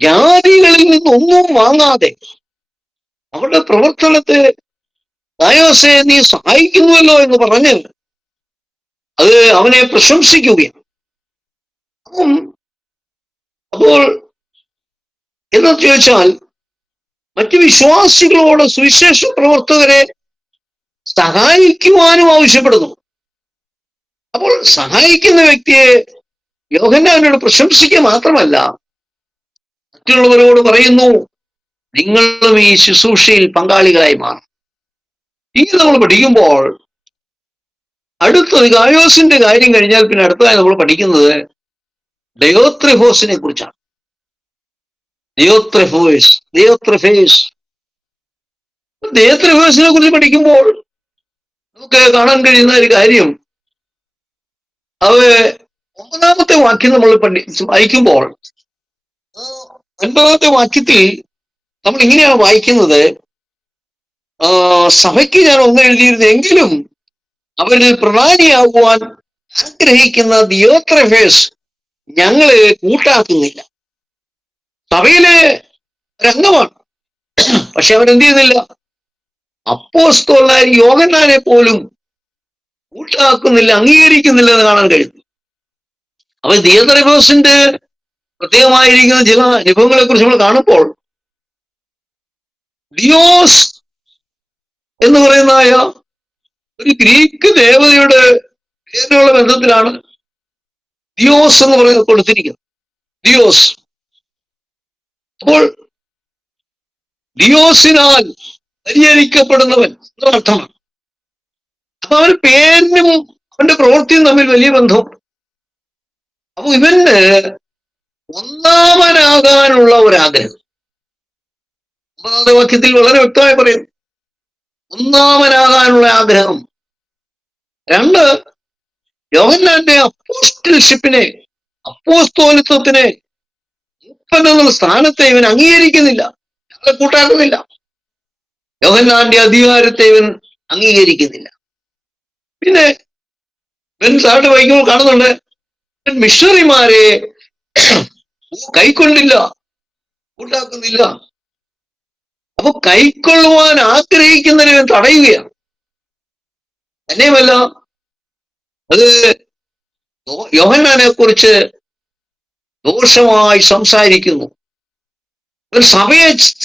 ജാതികളിൽ നിന്നൊന്നും വാങ്ങാതെ അവരുടെ പ്രവർത്തനത്തെ ദായോസെ നീ സഹായിക്കുന്നുവല്ലോ എന്ന് പറഞ്ഞ് അത് അവനെ പ്രശംസിക്കുകയാണ്. അപ്പോൾ എന്താ ചോദിച്ചാൽ മറ്റു വിശ്വാസികളോട് സുവിശേഷ പ്രവർത്തകരെ സഹായിക്കുവാനും ആവശ്യപ്പെടുന്നു. അപ്പോൾ സഹായിക്കുന്ന വ്യക്തിയെ യോഹന്നാനോട് പ്രശംസിക്കുക മാത്രമല്ല, മറ്റുള്ളവരോട് പറയുന്നു നിങ്ങളും ഈ ശുശ്രൂഷയിൽ പങ്കാളികളായി മാറും. ഇങ്ങനെ നമ്മൾ പഠിക്കുമ്പോൾ അടുത്തത് ഗായോസിന്റെ കാര്യം കഴിഞ്ഞാൽ പിന്നെ അടുത്തതായി നമ്മൾ പഠിക്കുന്നത് ദയോത്രെഫോസിനെ കുറിച്ചാണ്. ദയോത്രെഫോസിനെ കുറിച്ച് പഠിക്കുമ്പോൾ നമുക്ക് കാണാൻ കഴിയുന്ന ഒരു കാര്യം, അത് 9-ാമത്തെ വാക്യം നമ്മൾ വായിക്കുമ്പോൾ 9-ാമത്തെ വാക്യത്തിൽ നമ്മൾ ഇങ്ങനെയാണ് വായിക്കുന്നത്, സഭയ്ക്ക് ഞാൻ ഒന്ന് എഴുതിയിരുന്നു, എങ്കിലും അവരിൽ പ്രധാനിയാകുവാൻ ആഗ്രഹിക്കുന്ന ദിയോത്രെഫേസ് ഞങ്ങളെ കൂട്ടാക്കുന്നില്ല. സഭയിലെ രംഗമാണ്, പക്ഷെ അവരെന്ത് ചെയ്യുന്നില്ല, അപ്പോസ്തലനായ യോഹന്നാനെ പോലും കൂട്ടാക്കുന്നില്ല, അംഗീകരിക്കുന്നില്ല എന്ന് കാണാൻ കഴിയുന്നു. അപ്പൊ ദിയോത്രെഫേസിന്റെ പ്രത്യേകമായിരിക്കുന്ന ചില അനുഭവങ്ങളെ കുറിച്ച് നമ്മൾ കാണുമ്പോൾ, ദിയോസ് എന്ന് പറയുന്നതായ ഒരു ഗ്രീക്ക് ദേവതയുടെ പേരിനുള്ള ബന്ധത്തിലാണ് ദിയോസ് എന്ന് പറയുന്നത് കൊടുത്തിരിക്കുന്നത്. ദിയോസ്. അപ്പോൾ ദിയോസിനാൽ പരിഹരിക്കപ്പെടുന്നവൻ എന്നർത്ഥമാണ്. അപ്പൊ അവന്റെ പേരിനും അവന്റെ പ്രവൃത്തിയും തമ്മിൽ വലിയ ബന്ധമുണ്ട്. അപ്പൊ ഇവന് ഒന്നാമനാകാനുള്ള ഒരാഗ്രഹം 9-ാമത്തെ വാക്യത്തിൽ വളരെ വ്യക്തമായി പറയുന്നു, ഒന്നാമനാകാനുള്ള ആഗ്രഹം. 2, യോഹന്നാന്റെ അപ്പോസ്റ്റൽഷിപ്പിനെ, അപ്പോസ്തോലിത്വത്തിനെ, മൂപ്പനെന്നുള്ള സ്ഥാനത്തെ ഇവൻ അംഗീകരിക്കുന്നില്ല, ഞങ്ങളെ കൂട്ടാക്കുന്നില്ല. യോഹന്നാന്റെ അധികാരത്തെ ഇവൻ അംഗീകരിക്കുന്നില്ല. പിന്നെ ഇവൻ താഴെ വായിക്കുമ്പോൾ കാണുന്നുണ്ട്, മിഷണറിമാരെ കൈക്കൊള്ളില്ല, കൂട്ടാക്കുന്നില്ല. അപ്പൊ കൈക്കൊള്ളുവാൻ ആഗ്രഹിക്കുന്നവരെ തടയുകയാണ്. തന്നെയുമല്ല, അത് യോഹന്നാനെ കുറിച്ച് ദോഷമായി സംസാരിക്കുന്നു.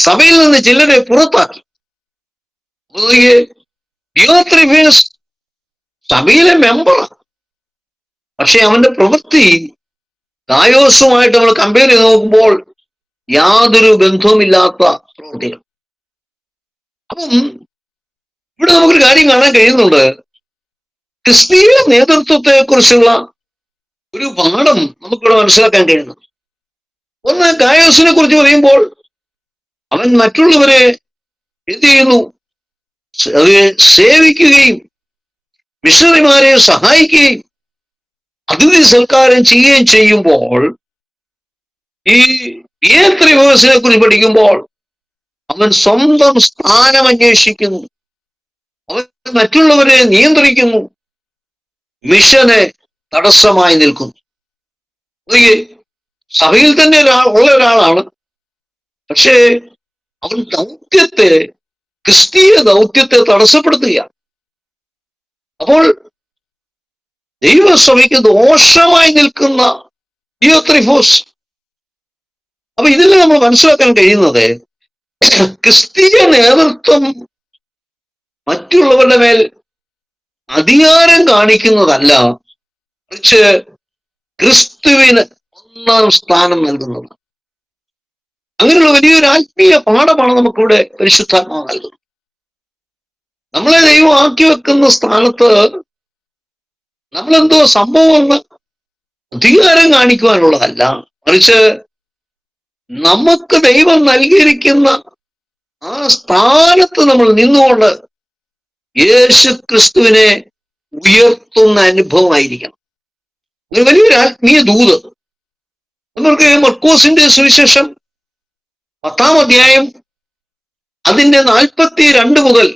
സഭയിൽ നിന്ന് ചിലരെ പുറത്താക്കി. ദിയോത്രെഫേസ് സഭയിലെ മെമ്പറാണ്, പക്ഷെ അവന്റെ പ്രവൃത്തി ഗായോസുമായിട്ട് നമ്മൾ കമ്പയർ ചെയ്ത് നോക്കുമ്പോൾ യാതൊരു ബന്ധവുമില്ലാത്ത പ്രവൃത്തികൾ. അപ്പം ഇവിടെ നമുക്കൊരു കാര്യം കാണാൻ കഴിയുന്നുണ്ട്, ക്രിസ്തീയ നേതൃത്വത്തെ കുറിച്ചുള്ള ഒരു പാഠം നമുക്കിവിടെ മനസ്സിലാക്കാൻ കഴിയുന്നു. ഒന്ന്, ഗായോസിനെ കുറിച്ച് പറയുമ്പോൾ അവൻ മറ്റുള്ളവരെ എന്ത് ചെയ്യുന്നു, സേവിക്കുകയും മിഷണറിമാരെ സഹായിക്കുകയും അതിഥി സൽക്കാരം ചെയ്യുകയും ചെയ്യുമ്പോൾ, ഈ ദിയോത്രെഫേസിനെ കുറിച്ച് പഠിക്കുമ്പോൾ അവൻ സ്വന്തം സ്ഥാനം അന്വേഷിക്കുന്നു, അവൻ മറ്റുള്ളവരെ നിയന്ത്രിക്കുന്നു, മിഷനെ തടസ്സമായി നിൽക്കുന്നു. സഭയിൽ തന്നെ ഉള്ള ഒരാളാണ്, പക്ഷേ അവൻ ദൗത്യത്തെ, ക്രിസ്തീയ ദൗത്യത്തെ തടസ്സപ്പെടുത്തുകയാണ്. അപ്പോൾ ദൈവസഭയ്ക്ക് ദോഷമായി നിൽക്കുന്ന ദിയോത്രെഫോസ്. അപ്പൊ ഇതിൽ നമ്മൾ മനസ്സിലാക്കാൻ കഴിയുന്നത്, ക്രിസ്തീയ നേതൃത്വം മറ്റുള്ളവരുടെ മേൽ അധികാരം കാണിക്കുന്നതല്ല, മറിച്ച് ക്രിസ്തുവിന് ഒന്നാം സ്ഥാനം നൽകുന്നതാണ്. അങ്ങനെയുള്ള വലിയൊരു ആത്മീയ പാഠമാണ് നമുക്കിവിടെ പരിശുദ്ധാത്മാവ് നൽകുന്നത്. നമ്മളെ ദൈവം ആക്കി വെക്കുന്ന സ്ഥാനത്ത് നമ്മളെന്തോ സംഭവമെന്ന് അധികാരം കാണിക്കുവാനുള്ളതല്ല, മറിച്ച് നമുക്ക് ദൈവം നൽകിയിരിക്കുന്ന ആ സ്ഥാനത്ത് നമ്മൾ നിന്നുകൊണ്ട് യേശു ക്രിസ്തുവിനെ ഉയർത്തുന്ന അനുഭവമായിരിക്കണം. ഒരു വലിയൊരു ആത്മീയ ദൂത്. നമ്മൾക്ക് മർക്കോസിന്റെ സുവിശേഷം 10-ാം അധ്യായം അതിന്റെ 42 മുതൽ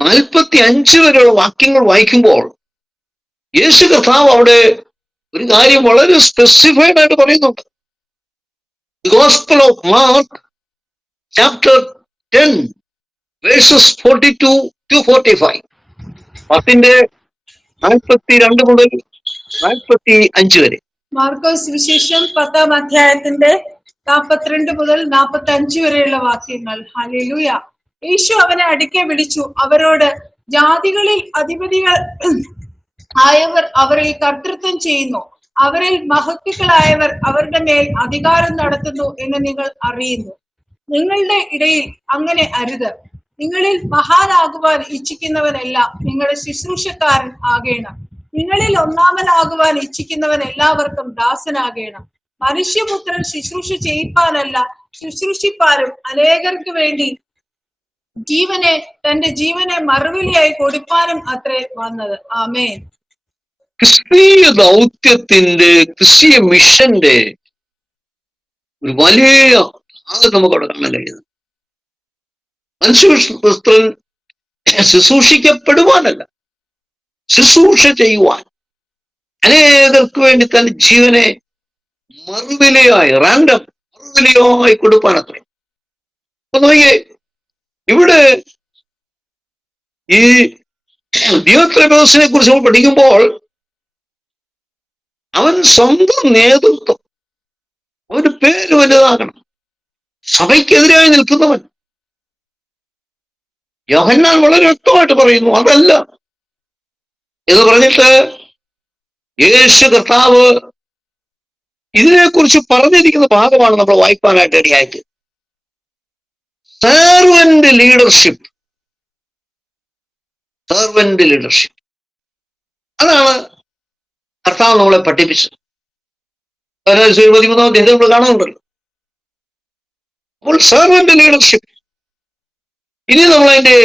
45 വരെയുള്ള വാക്യങ്ങൾ വായിക്കുമ്പോൾ യേശു കർത്താവ് അവിടെ ഒരു കാര്യം വളരെ സ്പെസിഫൈഡ് ആയിട്ട് പറയുന്നുണ്ട്. Gospel off mark chapter 10 versus 42 to 45. 10ന്റെ 42 മുതൽ 45 വരെ. മാർക്കോസ് വിശേഷം 10-ാം അധ്യായത്തിന്റെ 42 മുതൽ 45 വരെയുള്ള വാക്യങ്ങൾ. ഹല്ലേലൂയ. യേശു അവനെ അടുക്കെ വിളിച്ചു അവരോട്, ജാതികളിൽ അധിപതികൾ ആയവർ അവരിൽ കർത്തൃത്വം ചെയ്യുന്നു, അവരിൽ മഹത്തുക്കളായവർ അവരുടെ മേൽ അധികാരം നടത്തുന്നു എന്ന് നിങ്ങൾ അറിയുന്നു. നിങ്ങളുടെ ഇടയിൽ അങ്ങനെ അരുത്. നിങ്ങളിൽ മഹാനാകുവാൻ ഇച്ഛിക്കുന്നവനെല്ലാം നിങ്ങളുടെ ശുശ്രൂഷക്കാരൻ ആകേണം. നിങ്ങളിൽ ഒന്നാമനാകുവാൻ ഇച്ഛിക്കുന്നവൻ എല്ലാവർക്കും ദാസനാകേണം. മനുഷ്യപുത്രൻ ശുശ്രൂഷ ചെയ്യിപ്പാനല്ല, ശുശ്രൂഷിപ്പാനും അനേകർക്ക് വേണ്ടി തന്റെ ജീവനെ മറുവിലയായി കൊടുപ്പാനും അത്രേ വന്നത്. ആമേൻ. ക്രിസ്തീയ ദൗത്യത്തിന്റെ, ക്രിസ്തീയ മിഷന്റെ ഒരു വലിയ ഭാഗം നമുക്ക് അവിടെ കാണാൻ കഴിയുന്നത്. മനുഷ്യപുത്രൻ ശുശ്രൂഷിക്കപ്പെടുവാനല്ല, ശുശ്രൂഷ ചെയ്യുവാൻ, അനേകർക്ക് വേണ്ടി തന്റെ ജീവനെ മറുവിലയായി, മറുവിലയായി കൊടുപ്പാനത്രേ. അപ്പൊ നോക്കിയേ, ഇവിടെ ഈ ദിയോത്രെഫോസിനെ കുറിച്ച് നമ്മൾ പഠിക്കുമ്പോൾ അവൻ സ്വന്തം നേതൃത്വം, അവന്റെ പേര് വലുതാകണം, സഭയ്ക്കെതിരായി നിൽക്കുന്നവൻ. യോഹന്നാൻ വളരെ വ്യക്തമായിട്ട് പറയുന്നു അതല്ല എന്ന് പറഞ്ഞിട്ട് യേശു കർത്താവ് ഇതിനെക്കുറിച്ച് പറഞ്ഞിരിക്കുന്ന ഭാഗമാണ് നമ്മൾ വായിക്കാനായിട്ട് ഇടയായിട്ട്. സെർവന്റ് ലീഡർഷിപ്പ്, സെർവന്റ് ലീഡർഷിപ്പ്, അതാണ് കർത്താവ് നമ്മളെ പഠിപ്പിച്ചത്. 13-ാം അധ്യായം നമ്മൾ കാണുന്നുണ്ടല്ലോ. അപ്പോൾ സെർവന്റ് ലീഡർഷിപ്പ്. ഇനി നമ്മൾ അതിന്റെ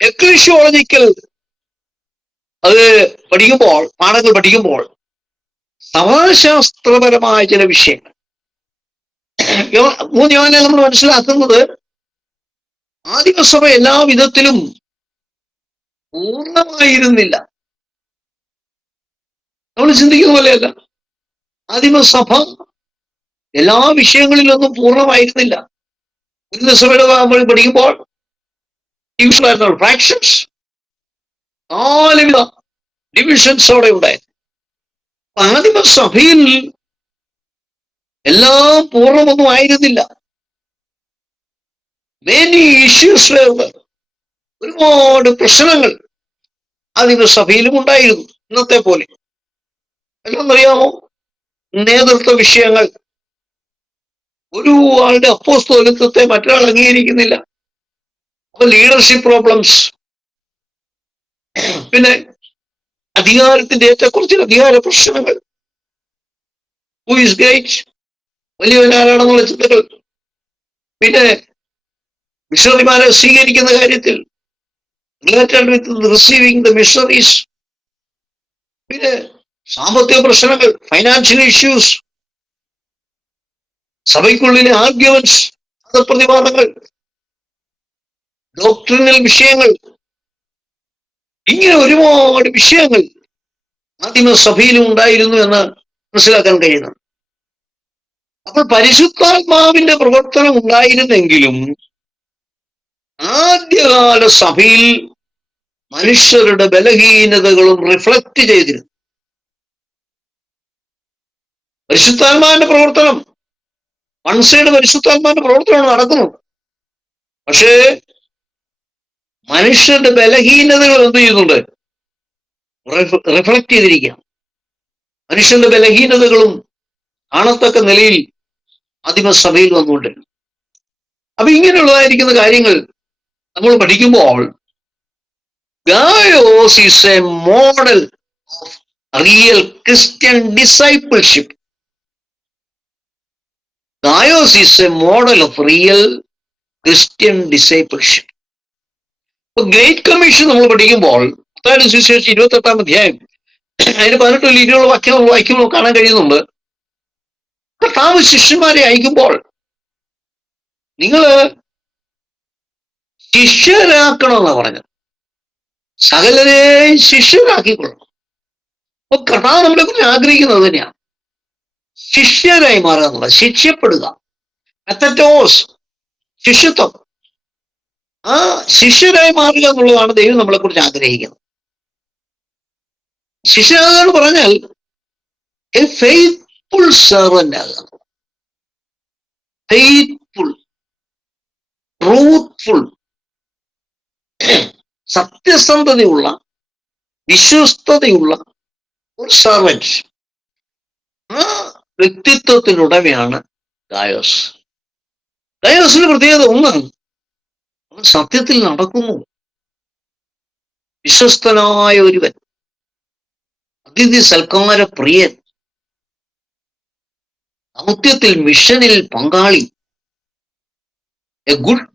എക്ലീഷ്യോളജിക്കൽ അത് പഠിക്കുമ്പോൾ, പാഠങ്ങൾ പഠിക്കുമ്പോൾ സഭാശാസ്ത്രപരമായ ചില വിഷയങ്ങൾ 3 യോഹന്നാൻ നമ്മൾ മനസ്സിലാക്കുന്നത്, ആദിമസഭ എല്ലാ വിധത്തിലും പൂർണ്ണമായിരുന്നില്ല. നമ്മൾ ചിന്തിക്കുന്ന പോലെയല്ല. ആദിമസഭ എല്ലാ വിഷയങ്ങളിലൊന്നും പൂർണ്ണമായിരുന്നില്ല. സഭയുടെ നമ്മൾ പഠിക്കുമ്പോൾ ഫ്രാക്ഷൻസ്, 4 വിധ ഡിവിഷൻസ് അവിടെ ഉണ്ടായിരുന്നു. ആദിമസഭയിൽ എല്ലാം പൂർണ്ണമൊന്നും ആയിരുന്നില്ല. മെനി ഇഷ്യൂസ് വേറെ, ഒരുപാട് പ്രശ്നങ്ങൾ ആദിമസഭയിലും ഉണ്ടായിരുന്നു. ഇന്നത്തെ പോലെ എന്താണെന്നറിയാമോ? നേതൃത്വ വിഷയങ്ങൾ. ഒരു ആളുടെ അപ്പോസ്തലത്വത്തെ മറ്റൊരാൾ അംഗീകരിക്കുന്നില്ല. അപ്പൊ ലീഡർഷിപ്പ് പ്രോബ്ലംസ്. പിന്നെ അധികാരത്തിന്റെ ഏറ്റക്കുറച്ചിൽ, അധികാര പ്രശ്നങ്ങൾ. ഹു ഈസ് ഗ്രേറ്റ്, വലിയവനാരാണെന്നുള്ള ചിന്തകൾ. പിന്നെ മിഷണറിമാരെ സ്വീകരിക്കുന്ന കാര്യത്തിൽ related with receiving the missionaries. പിന്നെ സാമ്പത്തിക പ്രശ്നങ്ങൾ, ഫൈനാൻഷ്യൽ ഇഷ്യൂസ്, സഭയ്ക്കുള്ളിലെ ആർഗ്യുമെന്റ്സ്, മതപ്രതിവാദങ്ങൾ, ഡോക്ട്രിനൽ വിഷയങ്ങൾ, ഇങ്ങനെ ഒരുപാട് വിഷയങ്ങൾ ആദിമസഭയിലും ഉണ്ടായിരുന്നു എന്ന് മനസ്സിലാക്കാൻ കഴിയുന്നു. അപ്പോൾ പരിശുദ്ധാത്മാവിന്റെ പ്രവർത്തനം ഉണ്ടായിരുന്നെങ്കിലും ആദ്യകാല സഭയിൽ മനുഷ്യരുടെ ബലഹീനതകളും റിഫ്ലക്ട് ചെയ്തിരുന്നു. പരിശുദ്ധാത്മാവിന്റെ പ്രവർത്തനം, വൺ സൈഡ് പരിശുദ്ധാത്മാവിന്റെ പ്രവർത്തനമാണ് നടക്കുന്നത്. പക്ഷേ മനുഷ്യരുടെ ബലഹീനതകൾ എന്ത് ചെയ്യുന്നുണ്ട്? റിഫ്ലക്ട് ചെയ്തിരിക്കുക. മനുഷ്യന്റെ ബലഹീനതകളും കാണത്തക്ക നിലയിൽ ആദിമസഭയിൽ വന്നുകൊണ്ടിരുന്നു. അപ്പൊ ഇങ്ങനെയുള്ളതായിരിക്കുന്ന കാര്യങ്ങൾ നമ്മൾ പഠിക്കുമ്പോൾ Gaius is a model of real Christian discipleship. Gaius is a model of real Christian discipleship. ഇപ്പൊ ഗ്രേറ്റ് കമ്മീഷൻ നമ്മൾ പഠിക്കുമ്പോൾ മത്തായിയുടെ സുവിശേഷം 28-ാം അധ്യായം അതിന് 18-20 വാക്യങ്ങൾ വായിക്കുമ്പോൾ കാണാൻ കഴിയുന്നുണ്ട്. കർത്താവ് ശിഷ്യന്മാരെ അയക്കുമ്പോൾ, നിങ്ങള് ശിഷ്യരാക്കണമെന്നാണ് പറഞ്ഞത്. സകലരെയും ശിഷ്യരാക്കിക്കൊള്ളണം. അപ്പൊ കർത്താവ് നമ്മളെ കുറിച്ച് ആഗ്രഹിക്കുന്നത് തന്നെയാണ്, ശിഷ്യരായി മാറുക എന്നുള്ളത്, ശിഷ്യപ്പെടുക. അത്തറ്റോസ്, ശിഷ്യത്വം. ആ ശിഷ്യരായി മാറുക എന്നുള്ളതാണ് ദൈവം നമ്മളെ കുറിച്ച് ആഗ്രഹിക്കുന്നത്. ശിഷ്യനാകുക എന്ന് പറഞ്ഞാൽ എ ഫെയ്ത്ത്ഫുൾ സെർവന്റ് ആകുക, ഫെയ്ത്ത്ഫുൾ, ട്രൂത്ത്ഫുൾ, സത്യസന്ധതയുള്ള, വിശ്വസ്തതയുള്ള ഒരു സെർവന്റ്. ആ വ്യക്തിത്വത്തിനുടമയാണ് ഗായോസ്. ഗായോസിന്റെ പ്രത്യേകത ഒന്ന്, അവൻ സത്യത്തിൽ നടക്കുന്നു. വിശ്വസ്തനായ ഒരുവൻ, അതിഥി സൽക്കാര പ്രിയൻ, ദൗത്യത്തിൽ മിഷനിൽ പങ്കാളി, എ ഗുഡ്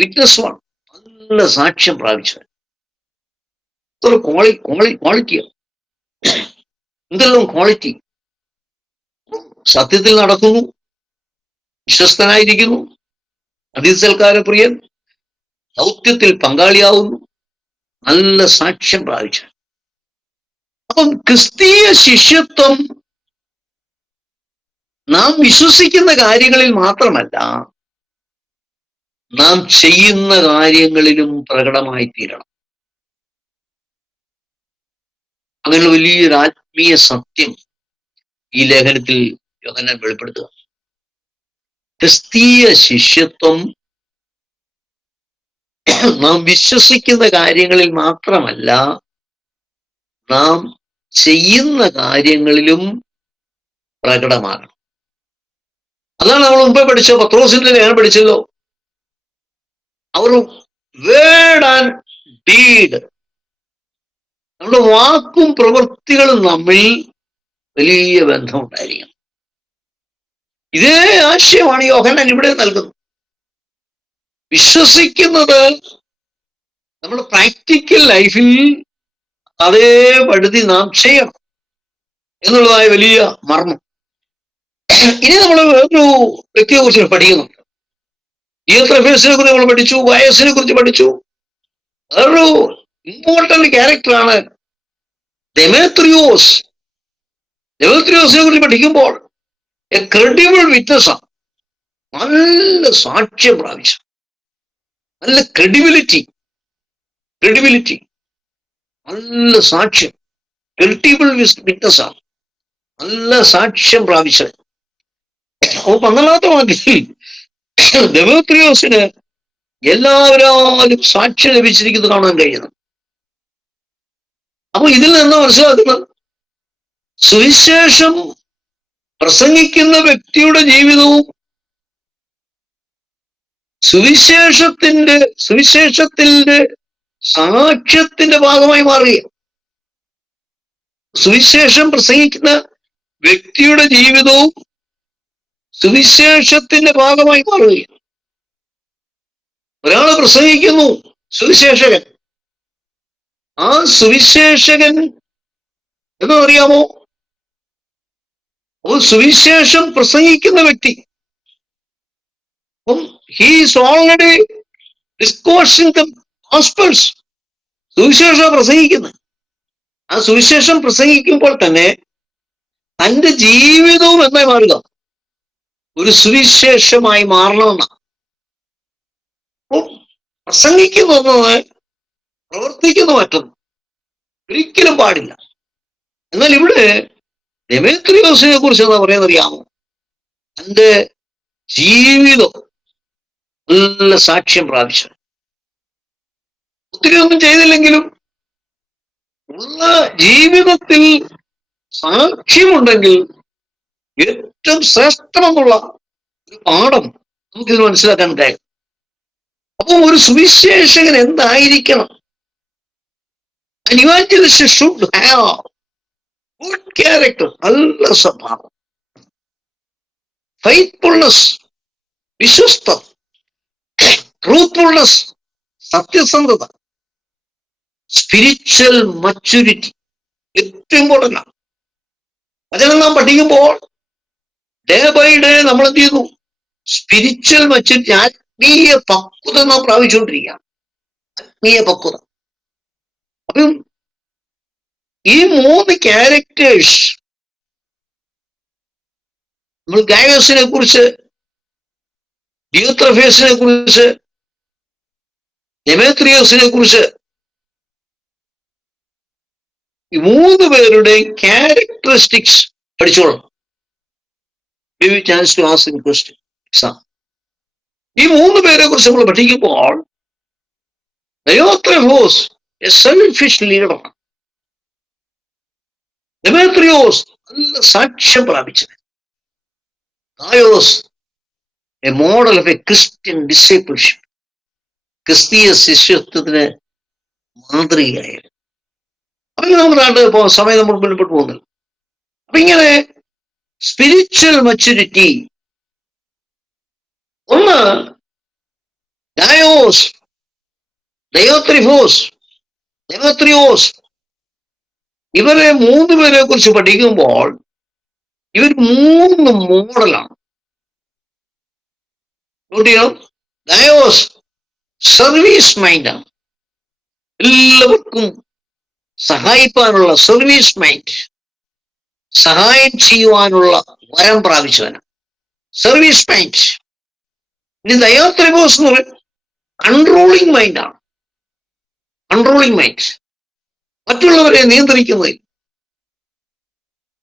വിറ്റ്നസ് വൺ, നല്ല സാക്ഷ്യം പ്രാപിച്ചവൻ. ഇതൊരു ക്വാളിറ്റിയാണ്. എന്തെല്ലാം ക്വാളിറ്റി! സത്യത്തിൽ നടക്കുന്നു, വിശ്വസ്തനായിരിക്കുന്നു, അതിഥി സൽക്കാര പ്രിയൻ, ദൗത്യത്തിൽ പങ്കാളിയാവുന്നു, നല്ല സാക്ഷ്യം പ്രാപിച്ചവൻ. അപ്പം ക്രിസ്തീയ ശിഷ്യത്വം നാം വിശ്വസിക്കുന്ന കാര്യങ്ങളിൽ മാത്രമല്ല, നാം ചെയ്യുന്ന കാര്യങ്ങളിലും പ്രകടമായി തീരണം. അങ്ങനെയുള്ള വലിയൊരു ആത്മീയ സത്യം ഈ ലേഖനത്തിൽ യോഹന്നാൻ വെളിപ്പെടുത്തുക. ക്രിസ്തീയ ശിഷ്യത്വം നാം വിശ്വസിക്കുന്ന കാര്യങ്ങളിൽ മാത്രമല്ല, നാം ചെയ്യുന്ന കാര്യങ്ങളിലും പ്രകടമാകണം. അതാണ് നമ്മൾ മുമ്പേ പഠിച്ച പത്രോസിന്റെ ലേഖനം പഠിച്ചല്ലോ. അവർ വേർഡ് ആൻഡ് ഡീഡ്, നമ്മുടെ വാക്കും പ്രവൃത്തികളും തമ്മിൽ വലിയ ബന്ധമുണ്ടായിരിക്കണം. ഇതേ ആശയമാണ് യോഹന്നാൻ ഇവിടെ നൽകുന്നത്. വിശ്വസിക്കുന്നത് നമ്മുടെ പ്രാക്ടിക്കൽ ലൈഫിൽ അതേപടി നാം ചെയ്യണം എന്നുള്ളതായ വലിയ മർമ്മം. ഇനി നമ്മൾ വേറൊരു വ്യക്തിയെ കുറിച്ച് പഠിക്കുന്നുണ്ട്. ദിയോത്രഫേസിനെ കുറിച്ച് നമ്മൾ പഠിച്ചു, ഗായോസിനെ കുറിച്ച് പഠിച്ചു. വേറൊരു ഇമ്പോർട്ടന്റ് ക്യാരക്ടറാണ് ദെമേത്രിയോസ്. ദെമേത്രിയോസിനെ കുറിച്ച് പഠിക്കുമ്പോൾ എ ക്രെഡിബിൾ വിറ്റ്നസ് ആണ്, നല്ല സാക്ഷ്യം പ്രാപിച്ച, നല്ല ക്രെഡിബിലിറ്റി, നല്ല സാക്ഷ്യം, ക്രെഡിബിൾ വിറ്റ്നസ് ആണ്, നല്ല സാക്ഷ്യം പ്രാപിച്ചത്. അപ്പൊ 12-ാമത്തെ വാക്യത്തിൽ ദെമേത്രിയോസിന് എല്ലാവരും സാക്ഷ്യം ലഭിച്ചിരിക്കുന്നത് കാണാൻ കഴിയുന്നു. അപ്പൊ ഇതിൽ നിന്ന് മനസ്സിലാക്കുന്നത്, സുവിശേഷം പ്രസംഗിക്കുന്ന വ്യക്തിയുടെ ജീവിതവും സുവിശേഷത്തിന്റെ സാക്ഷ്യത്തിന്റെ ഭാഗമായി മാറുക. സുവിശേഷം പ്രസംഗിക്കുന്ന വ്യക്തിയുടെ ജീവിതവും സുവിശേഷത്തിന്റെ ഭാഗമായി മാറുകയാണ്. ഒരാൾ പ്രസംഗിക്കുന്നു, സുവിശേഷകൻ. ആ സുവിശേഷകൻ എന്നറിയാമോ? സുവിശേഷം പ്രസംഗിക്കുന്ന വ്യക്തി, he is already discoursing the gospels. സുവിശേഷം പ്രസംഗിക്കുന്നത്. ആ സുവിശേഷം പ്രസംഗിക്കുമ്പോൾ തന്നെ തന്റെ ജീവിതവും എന്നായി മാറുക, ഒരു സുവിശേഷമായി മാറണമെന്നാണ്. പ്രസംഗിക്കുന്നത് പ്രവർത്തിക്കുന്ന മറ്റൊന്നും ഒരിക്കലും പാടില്ല. എന്നാൽ ഇവിടെ ദെമേത്രിയോസിനെ കുറിച്ച് എന്താ പറയുന്നത് അറിയാമോ? തന്റെ ജീവിതം നല്ല സാക്ഷ്യം പ്രാപിച്ചു. ഒത്തിരി ഒന്നും ചെയ്തില്ലെങ്കിലും ഉള്ള ജീവിതത്തിൽ സാക്ഷ്യമുണ്ടെങ്കിൽ ഏറ്റവും ശ്രേഷ്ഠമെന്നുള്ള ഒരു പാഠം നമുക്കിത് മനസ്സിലാക്കാൻ കഴിയും. അപ്പം ഒരു സുവിശേഷകൻ എന്തായിരിക്കണം? An evangelist should have good character, നല്ല സ്വഭാവം, faithfulness, വിശ്വസ്തം, ട്രൂത്ത്ഫുൾനെസ്, സത്യസന്ധത, സ്പിരിച്വൽ മച്യൂരിറ്റി ഏറ്റവും ഇമ്പോർട്ടൻ്റ് ആണ്. വചനം നാം പഠിക്കുമ്പോൾ ഡേ ബൈ ഡേ നമ്മൾ എന്ത് ചെയ്യുന്നു? സ്പിരിച്വൽ മച്യൂരിറ്റി, ആത്മീയ പക്വത നാം പ്രാപിച്ചുകൊണ്ടിരിക്കുകയാണ്. ആത്മീയ പക്വത. അപ്പം ഈ 3 ക്യാരക്ടേഴ്സ് നമ്മൾ ഗായോസിനെ കുറിച്ച്, ഡിയോത്രഫേസിനെ കുറിച്ച്, ഡെമേത്രിയോസിനെ കുറിച്ച്, ഈ 3 പേരുടെയും ക്യാരക്ടറിസ്റ്റിക്സ് പഠിച്ചോളാം. Chance to ask question exam. ഈ 3 പേരെ കുറിച്ച് നമ്മൾ പഠിക്കുമ്പോൾ ഡയോത്രഫോസ് എ സെൽഫിഷ് ലീഡറാണ്. ഡെമേത്രിയോസ് നല്ല സാക്ഷ്യം പ്രാപിച്ചത്. Gaius a model of a Christian discipleship, ക്രിസ്തീയ ശിഷ്യത്വത്തിന് മാതൃകയായത്. അങ്ങനെ നമുക്ക് സമയം നമ്മൾ മുന്നോട്ട് പോകുന്നില്ല. അപ്പൊ ഇങ്ങനെ സ്പിരിച്വൽ മച്യൂരിറ്റി, ഒന്ന് ഗായോസ്, ഡയോത്രിഫോസ്, ഡെമേത്രിയോസ്, ഇവരെ 3 പേരെ കുറിച്ച് പഠിക്കുമ്പോൾ ഇവർ 3 മോഡലാണ്. ഗായോസ് സർവീസ് മൈൻഡാണ്, എല്ലാവർക്കും സഹായിക്കാനുള്ള സർവീസ് മൈൻഡ്, സഹായം ചെയ്യുവാനുള്ള വരം പ്രാപിച്ചവനാണ്, സർവീസ് മൈൻഡ്. ഇനി ഡയോത്രിഫോസ് എന്ന് പറയും കൺട്രോളിങ് മൈൻഡാണ്, കൺട്രോളിങ് മൈൻഡ്, മറ്റുള്ളവരെ നിയന്ത്രിക്കുന്നതിൽ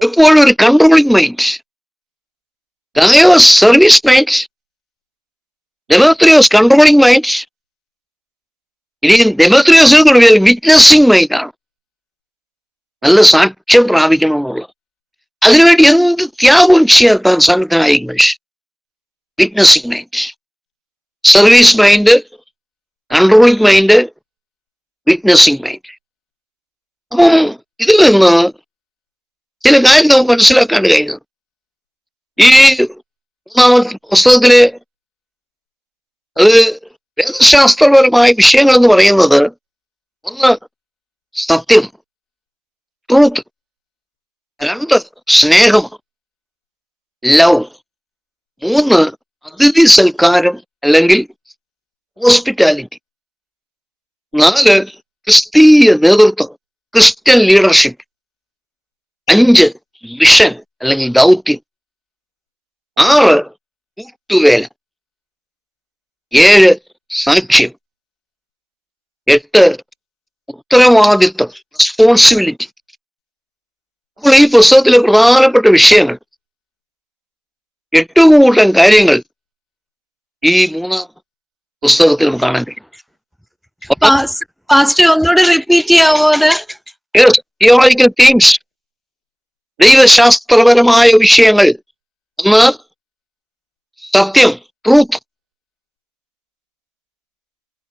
എപ്പോഴും ഒരു controlling mind. Gaius service mind, Demetrius controlling mind. ഇനി ഡെമേത്രിയോസിനെ കൊണ്ട് വിറ്റ്നസിങ് മൈൻഡാണ്, നല്ല സാക്ഷ്യം പ്രാപിക്കണം എന്നുള്ള, അതിനുവേണ്ടി എന്ത് ത്യാഗവും ചെയ്യാൻ താൻ സന്നദ്ധനായി മനുഷ്യൻ. Witnessing mind, service mind, controlling mind, witnessing mind. അപ്പം ഇതിൽ നിന്ന് ചില കാര്യം നമുക്ക് മനസ്സിലാക്കാൻ കഴിയുന്നത്, ഈ 3-ാമത്തെ പുസ്തകത്തിലെ അത് വേദശാസ്ത്രപരമായ വിഷയങ്ങൾ എന്ന് പറയുന്നത്, ഒന്ന് സത്യം, ട്രൂത്ത്, 2 സ്നേഹം, ലവ്, 3 അതിഥി സൽക്കാരം അല്ലെങ്കിൽ ഹോസ്പിറ്റാലിറ്റി, 4 ക്രിസ്തീയ നേതൃത്വം, ക്രിസ്ത്യൻ ലീഡർഷിപ്പ്, 5 മിഷൻ അല്ലെങ്കിൽ ദൗത്യം, 6 കൂട്ടുവേല, 7 സാക്ഷ്യം, 8 ഉത്തരവാദിത്വം, റെസ്പോൺസിബിലിറ്റി. അപ്പോൾ ഈ പുസ്തകത്തിലെ പ്രധാനപ്പെട്ട വിഷയങ്ങൾ 8 കൂട്ടം കാര്യങ്ങൾ ഈ 3-ാം പുസ്തകത്തിൽ നമുക്ക് കാണാൻ കഴിയും. ഒന്നുകൂടെ റിപ്പീറ്റ് ചെയ്യാവോ അത്? തിയോളജിക്കൽ തീംസ്, ദൈവശാസ്ത്രപരമായ വിഷയങ്ങൾ. 1 സത്യം, ട്രൂത്ത്.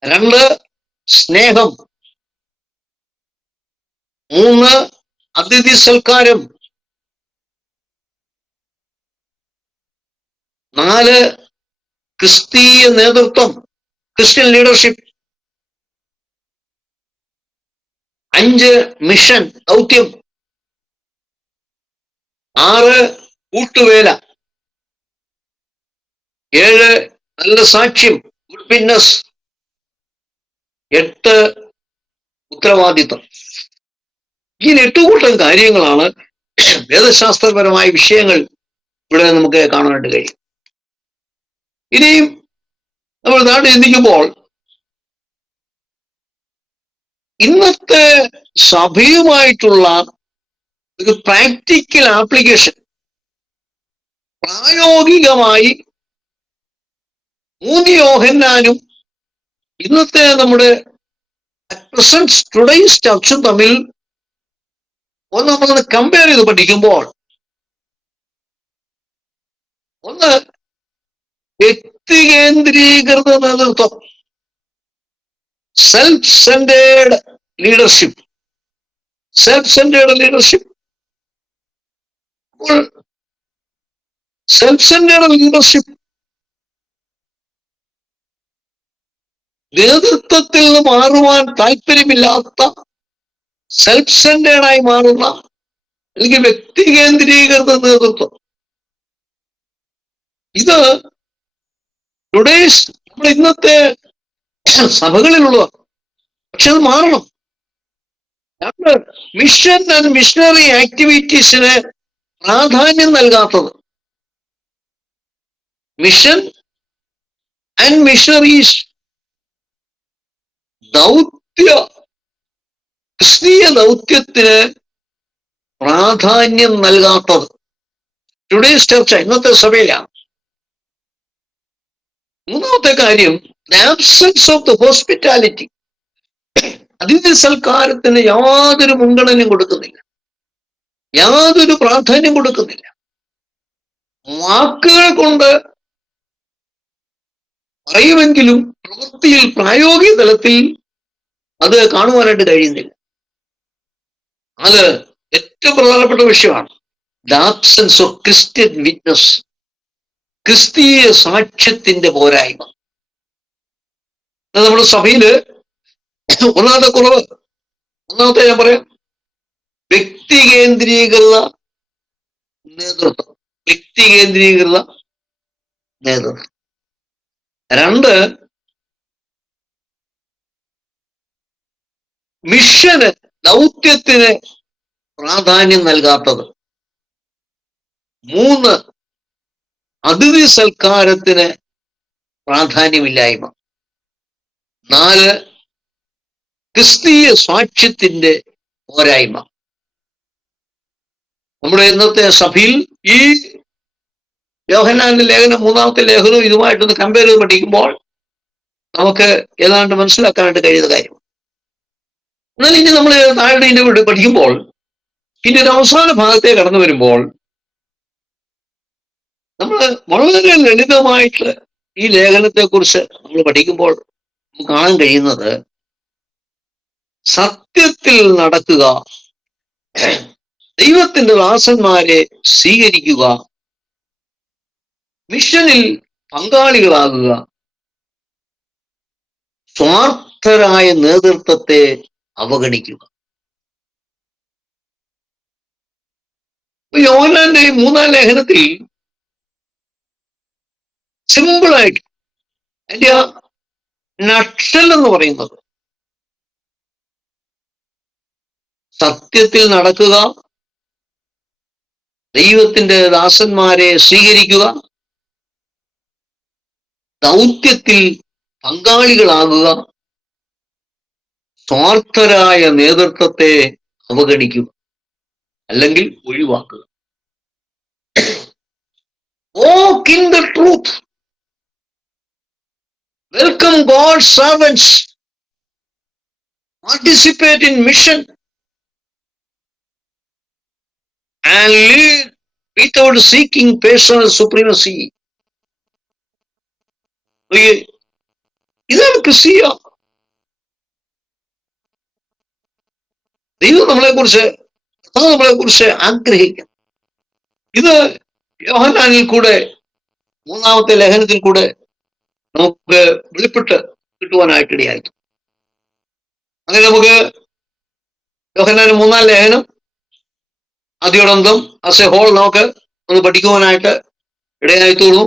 2 സ്നേഹം. 3 അതിഥി സൽക്കാരം. 4 ക്രിസ്തീയ നേതൃത്വം, ക്രിസ്ത്യൻ ലീഡർഷിപ്പ്. 5 മിഷൻ, ദൗത്യം. 6 കൂട്ടുവേല. 7 നല്ല സാക്ഷ്യം, ഗുഡ് വിറ്റ്നസ്. 8 ഉത്തരവാദിത്വം. ഈ 8 കൂട്ടം കാര്യങ്ങളാണ് വേദശാസ്ത്രപരമായ വിഷയങ്ങൾ ഇവിടെ നമുക്ക് കാണാനായിട്ട് കഴിയും. ഇനിയും നമ്മൾ നാട്ടിൽ ചിന്തിക്കുമ്പോൾ ഇന്നത്തെ സഭയുമായിട്ടുള്ള ഒരു പ്രാക്ടിക്കൽ ആപ്ലിക്കേഷൻ, പ്രായോഗികമായി 3 യോഹന്നാനും ഇന്നത്തെ നമ്മുടെ പ്രസന്റ് ടുഡേയ്സ് ചർച്ചും തമ്മിൽ ഒന്ന് നമ്മൾ കമ്പയർ ചെയ്ത് പഠിക്കുമ്പോൾ, ഒന്ന് വ്യക്തികേന്ദ്രീകൃത നേതൃത്വം, self centred leadership, self centred leadership. അപ്പോൾ സെൽഫ് സെന്റേർഡ് ലീഡർഷിപ്പ് നേതൃത്വത്തിൽ നിന്ന് മാറുവാൻ താല്പര്യമില്ലാത്ത, സെൽഫ് സെന്റേർഡായി മാറുന്ന അല്ലെങ്കിൽ വ്യക്തികേന്ദ്രീകൃത നേതൃത്വം. ഇത് ടുഡേയ്സ് നമ്മൾ ഇന്നത്തെ സഭകളിലുള്ള പക്ഷെ അത് മാറണം. മിഷൻ ആൻഡ് മിഷണറി ആക്ടിവിറ്റീസിന് പ്രാധാന്യം നൽകാത്തത്, മിഷൻ ആൻഡ് മിഷണറീസ് ക്രിസ്തീയ ദൗത്യത്തിന് പ്രാധാന്യം നൽകാത്തത് ടുഡേസ് ചർച്ച, ഇന്നത്തെ സഭയിലാണ്. മൂന്നാമത്തെ കാര്യം, ആബ്സെൻസ് ഓഫ് ദ ഹോസ്പിറ്റാലിറ്റി. അതിഥി സൽക്കാരത്തിന് യാതൊരു മുൻഗണനയും കൊടുക്കുന്നില്ല, യാതൊരു പ്രാധാന്യം കൊടുക്കുന്നില്ല. വാക്കുകൾ കൊണ്ട് പറയുമെങ്കിലും പ്രവൃത്തിയിൽ, പ്രായോഗിക തലത്തിൽ അത് കാണുവാനായിട്ട് കഴിയുന്നില്ല. അത് ഏറ്റവും പ്രധാനപ്പെട്ട വിഷയമാണ്. The absence of Christian witness, ക്രിസ്തീയ സാക്ഷ്യത്തിന്റെ പോരായ്മ. നമ്മുടെ സഭയില് ഒന്നാമത്തെ കുറവ്, ഒന്നാമത്തെ ഞാൻ പറയാം, വ്യക്തി കേന്ദ്രീകൃത നേതൃത്വം. വ്യക്തി കേന്ദ്രീകൃത നേതൃത്വം. രണ്ട്, മിഷന്, ദൗത്യത്തിന് പ്രാധാന്യം നൽകാത്തത്. മൂന്ന്, അതിഥി സൽക്കാരത്തിന് പ്രാധാന്യമില്ലായ്മ. നാല്, ക്രിസ്തീയ സാക്ഷ്യത്തിന്റെ പോരായ്മ. നമ്മുടെ ഇന്നത്തെ സഭയിൽ ഈ യോഹന്നാന്റെ ലേഖനം, മൂന്നാമത്തെ ലേഖനവും ഇതുമായിട്ടൊന്ന് കമ്പയർ ചെയ്ത് പഠിക്കുമ്പോൾ നമുക്ക് ഏതാണ്ട് മനസ്സിലാക്കാനായിട്ട് കഴിയുന്ന കാര്യം. എന്നാൽ ഇനി നമ്മൾ താഴെ ഇതിന്റെ പഠിക്കുമ്പോൾ, ഇതിന്റെ ഒരു അവസാന ഭാഗത്തെ കടന്നു വരുമ്പോൾ, നമ്മൾ വളരെ ലളിതമായിട്ട് ഈ ലേഖനത്തെ കുറിച്ച് നമ്മൾ പഠിക്കുമ്പോൾ നമുക്ക് കാണാൻ കഴിയുന്നത്, സത്യത്തിൽ നടക്കുക, ദൈവത്തിന്റെ ദാസന്മാരെ സ്വീകരിക്കുക, മിഷനിൽ പങ്കാളികളാകുക, സ്വാർത്ഥരായ നേതൃത്വത്തെ അവഗണിക്കുക. യോഹന്നാന്റെ ഈ മൂന്നാം ലേഖനത്തിൽ സിമ്പിളായിട്ട് അതിന്റെ ആ നക്ഷൽ എന്ന് പറയുന്നത്, സത്യത്തിൽ നടക്കുക, ദൈവത്തിന്റെ ദാസന്മാരെ സ്വീകരിക്കുക, ദൗത്യത്തിൽ പങ്കാളികളാകുക, സ്വാർത്ഥരായ നേതൃത്വത്തെ അവഗണിക്കുക, അല്ലെങ്കിൽ ഒഴിവാക്കുക. Walk in the truth. Welcome God's servants. Participate in mission and live without seeking personal supremacy. ഇതാണ് ക്രിസ്തീയ ദൈവം നമ്മളെ കുറിച്ച് ആഗ്രഹിക്കും. ഇത് യോഹന്നാനിൽ കൂടെ, മൂന്നാമത്തെ ലേഖനത്തിൽ കൂടെ നമുക്ക് വെളിപ്പെട്ട് കിട്ടുവാനായിട്ടിടയായി. അങ്ങനെ നമുക്ക് യോഹന്നാൻ മൂന്നാം ലേഖനം ആദ്യോടന്തം ആസ് എ ഹോൾ നമുക്ക് ഒന്ന് പഠിക്കുവാനായിട്ട് ഇടയായി തീർന്നു.